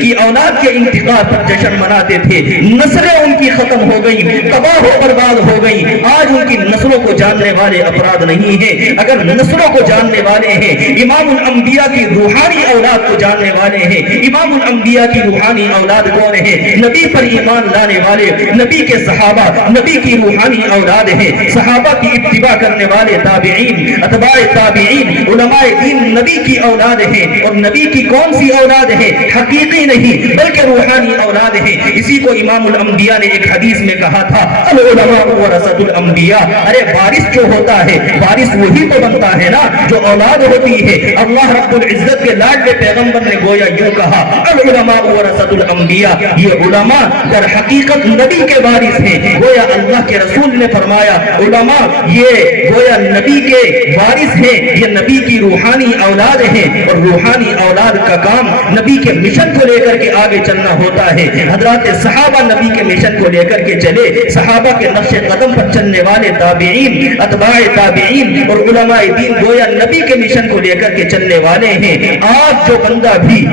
کی اولاد کے انتقال پر جشن مناتے تھے، نسلیں ان کی ختم ہو گئی، تباہ و برباد ہو گئی۔ آج ان کی نسلوں کو جاننے والے افراد نہیں ہیں، اگر نسلوں کو جاننے والے ہیں، امام الانبیاء کی روحانی اولاد کو جاننے والے ہیں۔ امام الانبیاء کی روحانی اولاد کون ہے؟ نبی پر ایمان لانے والے، نبی کے صحابہ نبی کی روحانی اولاد ہیں، صحابہ کی اتباع کرنے والے تابعین، اتباع تابعین، علماء دین نبی کی اولاد ہیں۔ اور نبی کی کون سی اولاد ہے؟ حقیقی نہیں بلکہ روحانی اولاد ہیں۔ اسی کو امام الانبیاء نے ایک حدیث میں کہا تھا، العلماء ورثۃ الانبیاء۔ ارے وارث جو ہوتا ہے، وارث وہی تو بنتا ہے نا جو اولاد ہوتی ہے۔ اللہ رب العزت کے لاڈلے پیغمبر نے گویا یوں کہا، العلماء ورثۃ الانبیاء، یہ علماء در حقیقت نبی کے وارث ہیں۔ گویا اللہ کے رسول نے فرمایا علماء یہ گویا نبی کے وارث ہیں، یہ نبی کی روحانی اولاد ہیں، اور روحانی اولاد کا کام نبی کے مشن کو لے کر کے آگے چلنا ہوتا ہے۔ حضرات صحابہ نبی کے مشن کو لے کر کے چلے، صحابہ کے نقش قدم پر چلنے والے تابعین، اتباع تابعین اور علماء دین گویا نبی کے مشن کو لے کر کے چلنے والے ہیں۔ آج جو بندہ بھی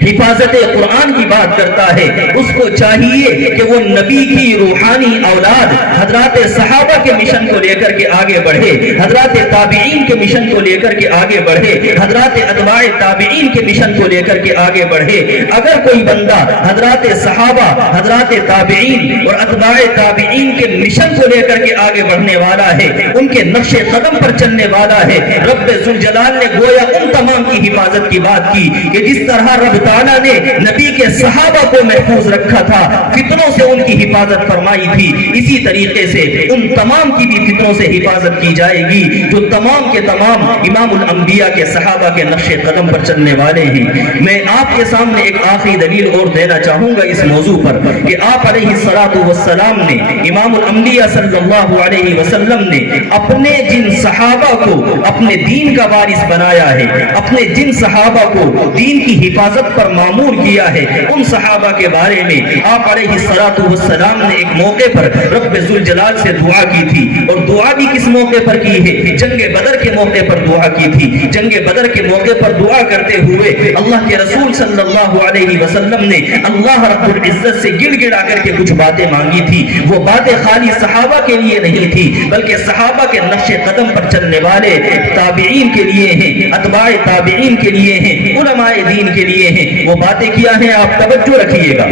حفاظت قرآن کی بات کرتا ہے اس کو چاہیے کہ وہ نبی کی روحانی اولاد حضرات صحابہ کے مشن کو لے کر کے آگے بڑھے، حضرات تابعین کے مشن کو لے کر کے آگے بڑھے، حضرات اتباع تابعین کے مشن کو لے کر کے آگے بڑھے۔ اگر کوئی بندہ حضرات صحابہ، حضرات تابعین اور اتباع تابعین کے مشن کو لے کر کے آگے بڑھنے والا ہے، ان کے نقش قدم پر چلنے والا ہے، رب ذوالجلال نے گویا ان تمام کی حفاظت کی بات کی کہ جس طرح رب تعالیٰ نے نبی کے صحابہ کو محفوظ رکھا تھا، فتنوں سے ان کی حفاظت فرمائی تھی، اسی طریقے سے ان تمام کی بھی فتنوں سے حفاظت کی جائے گی جو تمام کے تمام امام الانبیاء کے صحابہ کے نقش قدم پر چلنے والے ہیں۔ میں آپ کے سامنے ایک آخری دلیل اور دینا چاہوں گا اس موضوع پر کہ آپ علیہ الصلوۃ والسلام نے، امام الانبیاء صلی اللہ علیہ وسلم نے اپنے جن صحابہ کو اپنے دین کا وارث بنایا ہے، اپنے جن صحابہ کو دین کی حفاظت پر معمور کیا ہے، ان صحابہ کے بارے میں آپ علیہ الصلوۃ والسلام نے ایک موقع پر رب ذوالجلال سے دعا کی تھی، اور دعا بھی کس موقع پر کی ہے؟ جنگ بدر کے موقع پر دعا کی تھی۔ جنگ بدر کے موقع پر دعا کرتے ہوئے اللہ کے رسول صلی اللہ علیہ وسلم نے اللہ رب العزت سے گڑ گڑا کر کے کچھ باتیں مانگی تھی۔ وہ باتیں خالی صحابہ کے لیے نہیں تھی بلکہ صحابہ کے نقش قدم پر چلنے والے تابعین کے لیے ہیں، اتباع تابعین کے لیے ہیں، علماء دین کے لیے ہیں۔ وہ باتیں کیا ہیں آپ توجہ رکھیے گا۔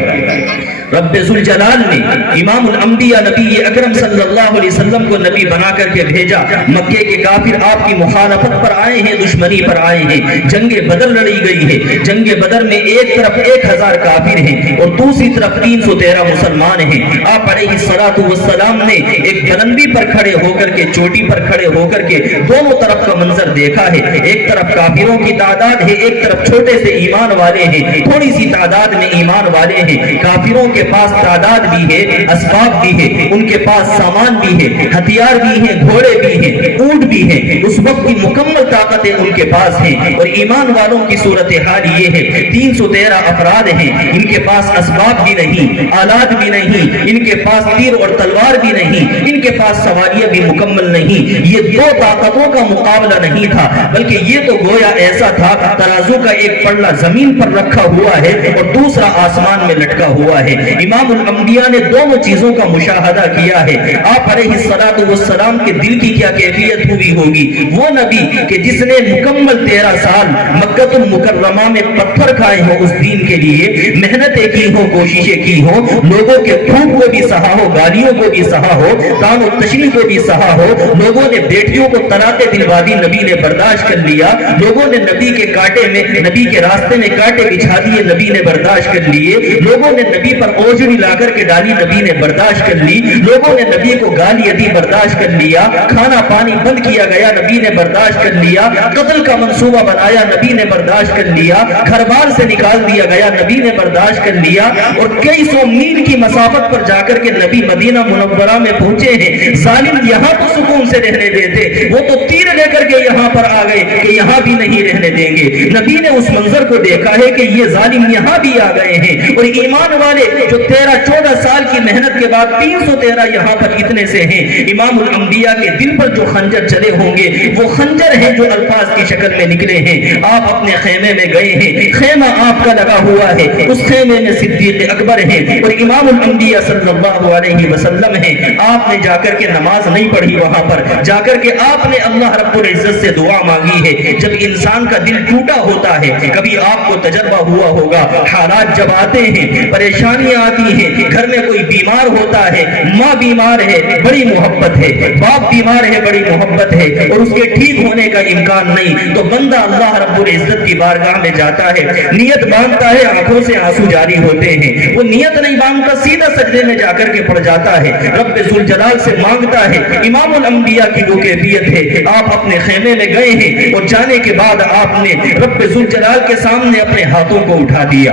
رب ذوالجلال نے امام الانبیاء نبی اکرم صلی اللہ علیہ وسلم کو نبی بنا کر کے بھیجا۔ مکے کے کافر آپ کی مخالفت پر آئے ہیں، دشمنی پر آئے ہیں، جنگ بدر لڑی گئی ہے۔ جنگ بدر میں ایک طرف 1000 کافر ہیں اور دوسری طرف 313 مسلمان ہیں۔ آپ علیہ الصلوۃ والسلام نے ایک بلندی پر کھڑے ہو کر کے، چوٹی پر کھڑے ہو کر کے دونوں طرف کا منظر دیکھا ہے۔ ایک طرف کافروں کی تعداد ہے، ایک طرف چھوٹے سے ایمان والے ہیں، تھوڑی سی تعداد میں ایمان والے ہیں۔ کافروں کے پاس تعداد بھی ہے، اسباب بھی ہے، ان کے پاس سامان بھی ہے، ہتھیار بھی ہیں، گھوڑے بھی ہیں، اونٹ بھی ہیں، اس وقت کی مکمل طاقتیں ان کے پاس ہیں۔ اور ایمان والوں کی صورتحال یہ ہے 313 افراد ہیں، ان کے پاس اسباب بھی نہیں، آلات بھی نہیں، ان کے پاس تیر اور تلوار بھی نہیں، ان کے پاس سواریاں بھی مکمل نہیں۔ یہ دو طاقتوں کا مقابلہ نہیں تھا بلکہ یہ تو گویا ایسا تھا ترازو کا ایک پلڑا زمین پر رکھا ہوا ہے اور دوسرا آسمان میں لٹکا ہوا ہے۔ امام الانبیاء نے دونوں چیزوں کا مشاہدہ کیا ہے۔ آپ علیہ الصلوۃ والسلام کے دل کی کیا کیفیت ہوئی ہوگی؟ وہ نبی کہ جس نے مکمل 13 سال مکہ المکرمہ میں پتھر کھائے ہوں، اس دین کے لیے محنتیں کی ہوں، کوششیں کی ہوں، لوگوں کے تھوک کو بھی سہا ہو، گالیوں کو بھی سہا ہو، تان و تشنی کو بھی سہا ہو، لوگوں نے بیٹیوں کو طلاق دلوا دی، نبی نے برداشت کر لیا، لوگوں نے نبی کے کانٹے میں، نبی کے راستے میں کانٹے بچھا دیے، نبی نے برداشت کر لیے، لوگوں نے نبی پر اوجڑی لا کر کے ڈالی، نبی نے برداشت کر لی، لوگوں نے نبی کو گالی دی، برداشت کر لیا، کھانا پانی بند کیا گیا، نبی نے برداشت کر لیا، قتل کا منصوبہ بنایا، نبی نے برداشت کر لیا، گھر بار سے نکال دیا گیا، نبی نے برداشت کر لیا، اور کئی سو میل کی مسافت پر جا کر کے نبی مدینہ منورہ میں پہنچے ہیں۔ ظالم یہاں تو سکون سے رہنے دیتے، وہ تو تیر لے کر کے یہاں پر آ گئے کہ یہاں بھی نہیں رہنے دیں گے۔ نبی نے اس منظر کو دیکھا ہے کہ یہ ظالم یہاں بھی آ گئے ہیں، اور ایمان والے جو 13-14 سال کی محنت کے بعد 313 یہاں پر اتنے سے ہیں، امام الانبیاء کے دل پر جو خنجر چلے ہوں گے وہ خنجر ہیں جو الفاظ کی شکل میں نکلے ہیں۔ آپ اپنے خیمے میں گئے ہیں، خیمہ آپ کا لگا ہوا ہے، اس خیمے میں صدیق اکبر ہیں اور امام الانبیاء صلی اللہ علیہ وسلم ہیں۔ آپ نے جا کر کے نماز نہیں پڑھی، وہاں پر جا کر کے آپ نے اللہ رب العزت سے دعا مانگی ہے۔ جب انسان کا دل ٹوٹا ہوتا ہے، کبھی آپ کو تجربہ ہوا ہوگا، حالات جب آتے ہیں، پریشانیاں آتی ہیں، گھر میں کوئی بیمار ہوتا ہے، ماں بیمار ہے، بڑی محبت ہے، باپ بیمار ہے، بڑی محبت ہے، اور اس کے ٹھیک ہونے کا امکان نہیں، تو بندہ اللہ رب العزت کی بارگاہ میں جاتا ہے، نیت باندھتا ہے، آنکھوں سے آنسو جاری ہوتے ہیں، وہ نیت نہیں باندھتا، سیدھا سجدے میں جا کر کے پڑ جاتا ہے، رب ذوالجلال سے مانگتا ہے۔ امام الانبیاء کی وہ کیفیت ہے، آپ اپنے خیمے میں گئے ہیں اور جانے کے بعد آپ نے رب ذوالجلال کے سامنے اپنے ہاتھوں کو اٹھا دیا۔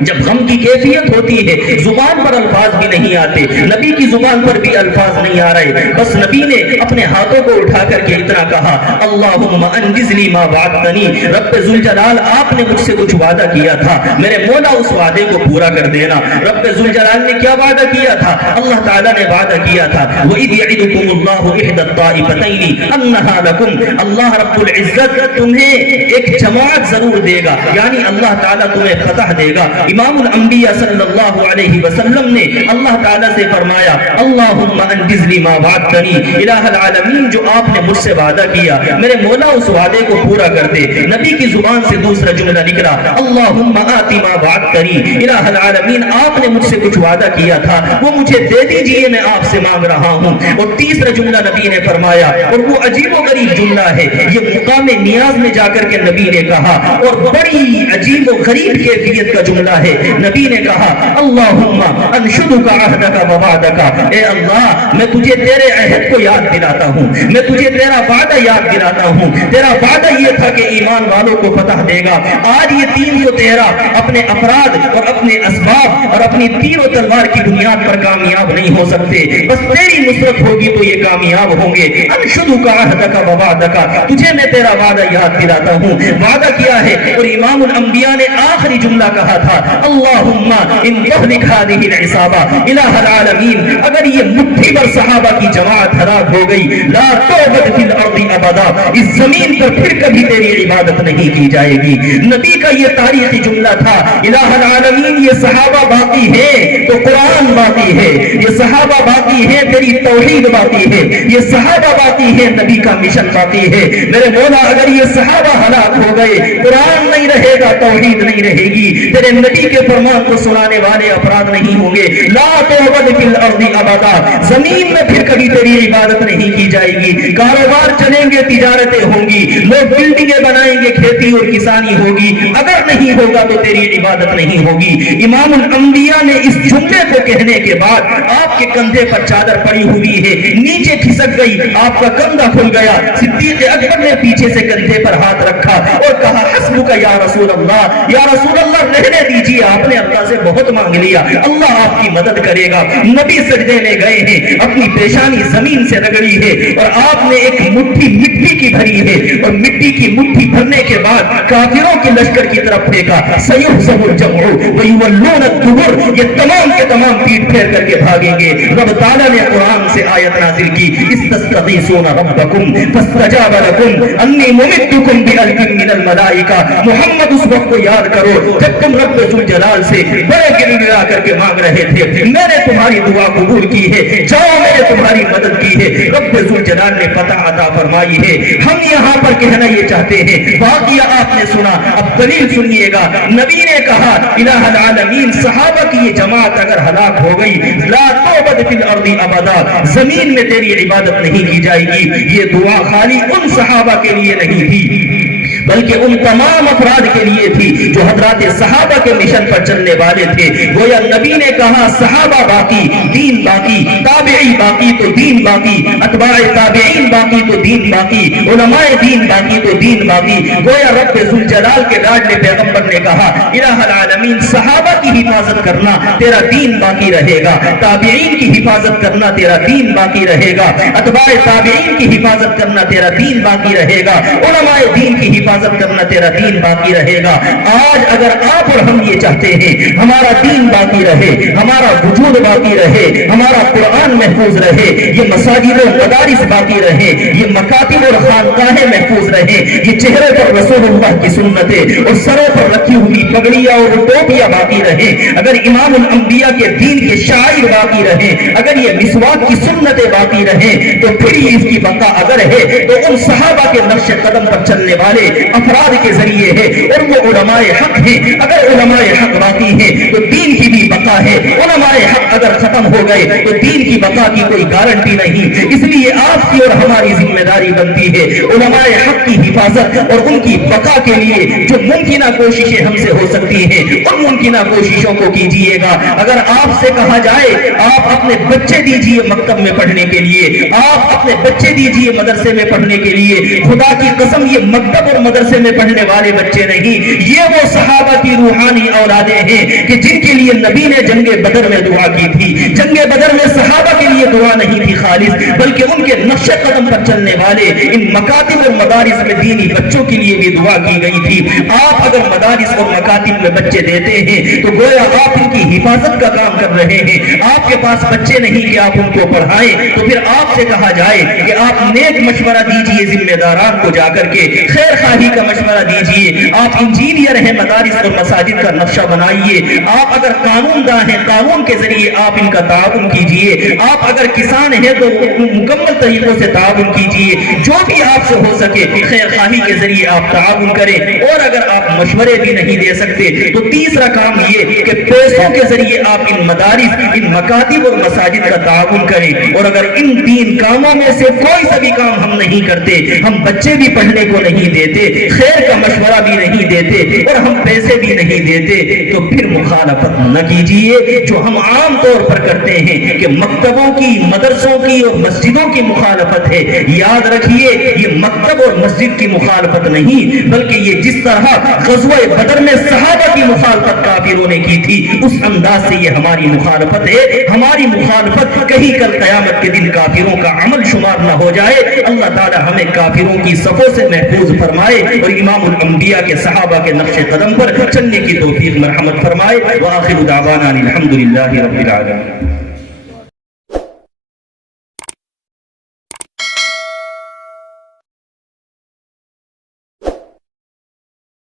جب غم کی کیفیت ہوتی ہے، زبان پر الفاظ بھی نہیں آتے، نبی کی زبان پر بھی الفاظ نہیں آ رہے، بس نبی نے اپنے ہاتھوں کو اٹھا کر کے اتنا کہا، اللہم انجز لی ما وعدتنی، رب ذوالجلال آپ نے مجھ سے کچھ وعدہ کیا تھا، میرے مولا اس وعدے کو پورا کر دینا۔ رب ذوالجلال نے کیا وعدہ کیا تھا؟ اللہ تعالیٰ نے وعدہ کیا تھا، وَإِذْ يَعِدُكُمُ اللَّهُ إِحْدَى الطَّائِفَتَيْنِ أَنَّهَا لَكُمْ، اللہ رب العزت تمہیں ایک جماعت ضرور دے گا، یعنی اللہ تعالیٰ تمہیں فتح دے گا۔ امام الانبیاء صلی اللہ علیہ وسلم نے اللہ تعالیٰ سے فرمایا، اللہم انجز لی ما وعدتنی، الہ العالمین جو آپ نے مجھ سے وعدہ کیا، میرے مولا اس وعدے کو پورا کر دے۔ نبی کی زبان سے دوسرا جملہ نکلا، اللہم آتی ما وعدتنی، الہ العالمین آپ نے مجھ سے کچھ وعدہ کیا تھا، وہ مجھے دے دیجئے، میں آپ سے مانگ رہا ہوں۔ اور تیسرا جملہ نبی نے فرمایا، اور وہ عجیب و غریب جملہ ہے، یہ مقام نیاز میں جا کر کے نبی نے کہا، اور بڑی عجیب و غریب کیفیت کا جملہ ہے، نبی نے کہا، اللہم انشدک عہدک و وعدک، اے اللہ میں تجھے تیرے عہد کو یاد دلاتا ہوں، میں تجھے تیرا وعدہ یاد دلاتا ہوں، تیرا وعدہ یہ تھا کہ ایمان والوں کو فتح دے گا۔ آج یہ 313 اپنے افراد اور اپنے اسباب اور اپنی تیر و تلوار کی بنیاد پر کامیاب نہیں ہو سکتے، بس تیری نصرت ہوگی تو یہ کامیاب ہوں گے۔ انشدک عہدک و وعدک، تجھے میں تیرا وعدہ یاد دلاتا ہوں۔ وعدہ کیا ہے؟ اور امام الانبیاء نے آخری جملہ کہا تھا، اللہم ان تہلک ہذہ العصابہ، الہ العالمین اگر یہ مٹھی بھر صحابہ کی جماعت ہلاک ہو گئی، لا تعبد فی الارض ابدا، اس زمین پر پھر کبھی تیری عبادت نہیں کی جائے گی۔ نبی کا یہ تاریخی جملہ تھا، الہ العالمین یہ صحابہ باقی ہے تو قرآن باقی ہے، یہ صحابہ باقی ہے تیری توحید باقی ہے، یہ صحابہ باقی ہے نبی کا مشن باقی ہے۔ میرے مولا اگر یہ صحابہ ہلاک ہو گئے، قرآن نہیں رہے گا، توحید نہیں رہے گی، تیرے نبی کے فرمان کو سنانے والے افراد نہیں ہوں گے، لا تعبد فی الارض ابدا، زمین میں پھر کبھی تیری عبادت نہیں کی جائے گی۔ کاروبار چلیں گے، تجارتیں ہوں گی، لوگ بلڈنگیں بنائیں گے، کھیتی اور کسانی ہوگی، اگر نہیں ہوگا تو تیری عبادت نہیں ہوگی۔ امام الانبیاء نے اس جملے کو کہنے کے بعد آپ کے کندھے پر چادر پڑی ہوئی ہے، نیچے کھسک گئی، آپ کا کندھا کھل گیا، صدیق اکبر نے پیچھے سے کندھے پر ہاتھ رکھا اور کہا، حسبک یا رسول اللہ، یا رسول اللہ رہنے دیجیے، آپ نے اللہ سے بہت مانگ لیا، اللہ آپ کی مدد کرے گا۔ نبی سجدے میں گئے ہیں، اپنی پیشانی زمین سے رگڑی ہے اور آپ نے ایک مٹھی مٹی کی بھری ہے، اور مٹی کی مٹھی بھرنے کے بعد کافروں کے لشکر کی طرف پھینکا، سیحزم الجمع ویولون الدبر، یہ تمام کے تمام پیٹ پھیر کر کے بھاگیں گے۔ رب تعالیٰ نے قرآن سے آیت نازل کی، استستغیثون ربکم فاستجاب لکم انی ممدکم بألف من الملائکہ۔ محمد اس وقت کو یاد کرو جب تم رب ذوالجلال سے بڑے گڑ گڑا کر کے مانگ رہے تھے، میں نے تمہاری دعا قبول کی ہے، جاؤ میں نے تمہاری مدد کی ہے، رب ذوالجلال نے فتح عطا فرمائی ہے۔ ہم یہاں پر کہنا یہ چاہتے ہیں، واقعہ آپ نے سنا، اب دلیل سنیے گا۔ نبی نے کہا، الہ العالمین صحابہ کی یہ جماعت اگر ہلاک ہو گئی، لا تعبد فی الارض ابدا، زمین میں تیری عبادت نہیں کی جائے گی۔ یہ دعا خالی ان صحابہ کے لیے نہیں تھی بلکہ ان تمام افراد کے لیے تھی جو حضرات صحابہ کے مشن پر چلنے والے تھے۔ گویا نبی نے کہا، صحابہ باقی، دین باقی، تابعی باقی تو دین باقی، اتباع تابعین باقی تو دین باقی، علماء دین باقی تو دین باقی۔ گویا رب ذوالجلال کے لاڈلے پیغمبر نے کہا، الہ العالمین صحابہ کی حفاظت کرنا تیرا دین باقی رہے گا، تابعین کی حفاظت کرنا تیرا دین باقی رہے گا، اتباع تابعین کی حفاظت کرنا تیرا دین باقی رہے گا، علماء دین کی حفاظت حفاظت کرنا تیرا دین باقی رہے گا۔ آج اگر آپ اور ہم یہ چاہتے ہیں ہمارا دین باقی رہے، ہمارا وجود باقی رہے، ہمارا قرآن محفوظ رہے، یہ مساجد و مدارس باقی رہے، یہ مکاتب اور خانقاہیں محفوظ رہے، یہ چہرے پر رسول اللہ کی سنتیں اور سروں پر رکھی ہوئی پگڑیاں اور ٹوپیاں باقی رہے، اگر امام الانبیاء کے دین کے شاعر باقی رہے، اگر یہ مسواک کی سنتیں باقی رہیں، تو پھر اس کی بقا اگر ہے تو ان صحابہ کے نقش قدم پر چلنے والے افراد کے ذریعے ہے، اور وہ علماء حق ہیں۔ اگر علماء حق باقی ہیں تو دین کی بھی بقا ہے، علماء حق اگر ختم ہو گئے تو دین کی بقا کی کوئی گارنٹی نہیں۔ اس لیے آپ کی اور ہماری ذمہ داری بنتی ہے علماء حق کی حفاظت اور ان کی بقا کے لیے جو ممکنہ کوششیں ہم سے ہو سکتی ہیں ان ممکنہ کوششوں کو کیجیے گا۔ اگر آپ سے کہا جائے آپ اپنے بچے دیجیے مکتب میں پڑھنے کے لیے، آپ اپنے بچے دیجیے مدرسے میں پڑھنے کے لیے، خدا کی قسم یہ مکتب اور مدرسے میں پڑھنے والے بچے نہیں، یہ وہ صحابہ کی روحانی اولادیں ہیں کہ جن کے لیے نبی نے جنگ بدر میں دعا کی تھی۔ جنگ بدر میں صحابہ کے لیے دعا نہیں تھی خالص، بلکہ ان کے نقش قدم پر چلنے والے ان مکاتب اور مدارس میں دینی بچوں کے لیے بھی دعا کی گئی تھی۔ آپ اگر مدارس اور مکاتب میں بچے دیتے ہیں تو گویا آپ ان کی حفاظت کا کام کر رہے ہیں۔ آپ کے پاس بچے نہیں کہ آپ ان کو پڑھائیں تو پھر آپ سے کہا جائے کہ آپ نیک مشورہ دیجئے ذمہ داران کو جا کر کے، خیر خواہی کا مشورہ دیجئے۔ آپ انجینئر ہیں، مدارس اور مساجد کا نقشہ بنائیے۔ آپ اگر قانون داں ہیں، قانون کے ذریعے آپ ان کا تعاون کیجئے۔ آپ اگر کسان ہیں تو مکمل طریقوں سے تعاون کیجئے۔ جو بھی آپ سے ہو سکے خیر خواہی کے ذریعے آپ تعاون کریں، اور اگر آپ مشورے بھی نہیں دے سکتے تو تیسرا کام یہ کہ پیسوں کے ذریعے آپ ان مدارس، ان مکاتب اور مساجد کا تعاون کریں۔ اور اگر ان تین کاموں میں سے کوئی سا بھی کام ہم نہیں کرتے، ہم بچے بھی پڑھنے کو نہیں دیتے، خیر کا مشورہ بھی نہیں دیتے اور ہم پیسے بھی نہیں دیتے، تو پھر مخالفت نہ کیجیے جو ہم عام طور پر کرتے ہیں کہ مکتبوں کی، مدرسوں کی اور مسجدوں کی مخالفت ہے۔ یاد رکھیے یہ مکتب اور مسجد کی مخالفت نہیں، بلکہ یہ جس طرح غزوہ بدر میں صحابہ کی مخالفت کافروں نے کی تھی اس انداز سے یہ ہماری مخالفت ہے۔ ہماری مخالفت کہیں کل قیامت کے دن کافروں کا عمل شمار نہ ہو جائے۔ اللہ تعالی ہمیں کافروں کی صفوں سے محفوظ فرمائے اور امام الانبیاء کے صحابہ کے نقش قدم پر چلنے کی توفیق مرحمت فرمائے۔ وآخر دعوانا الحمدللہ رب العالمین۔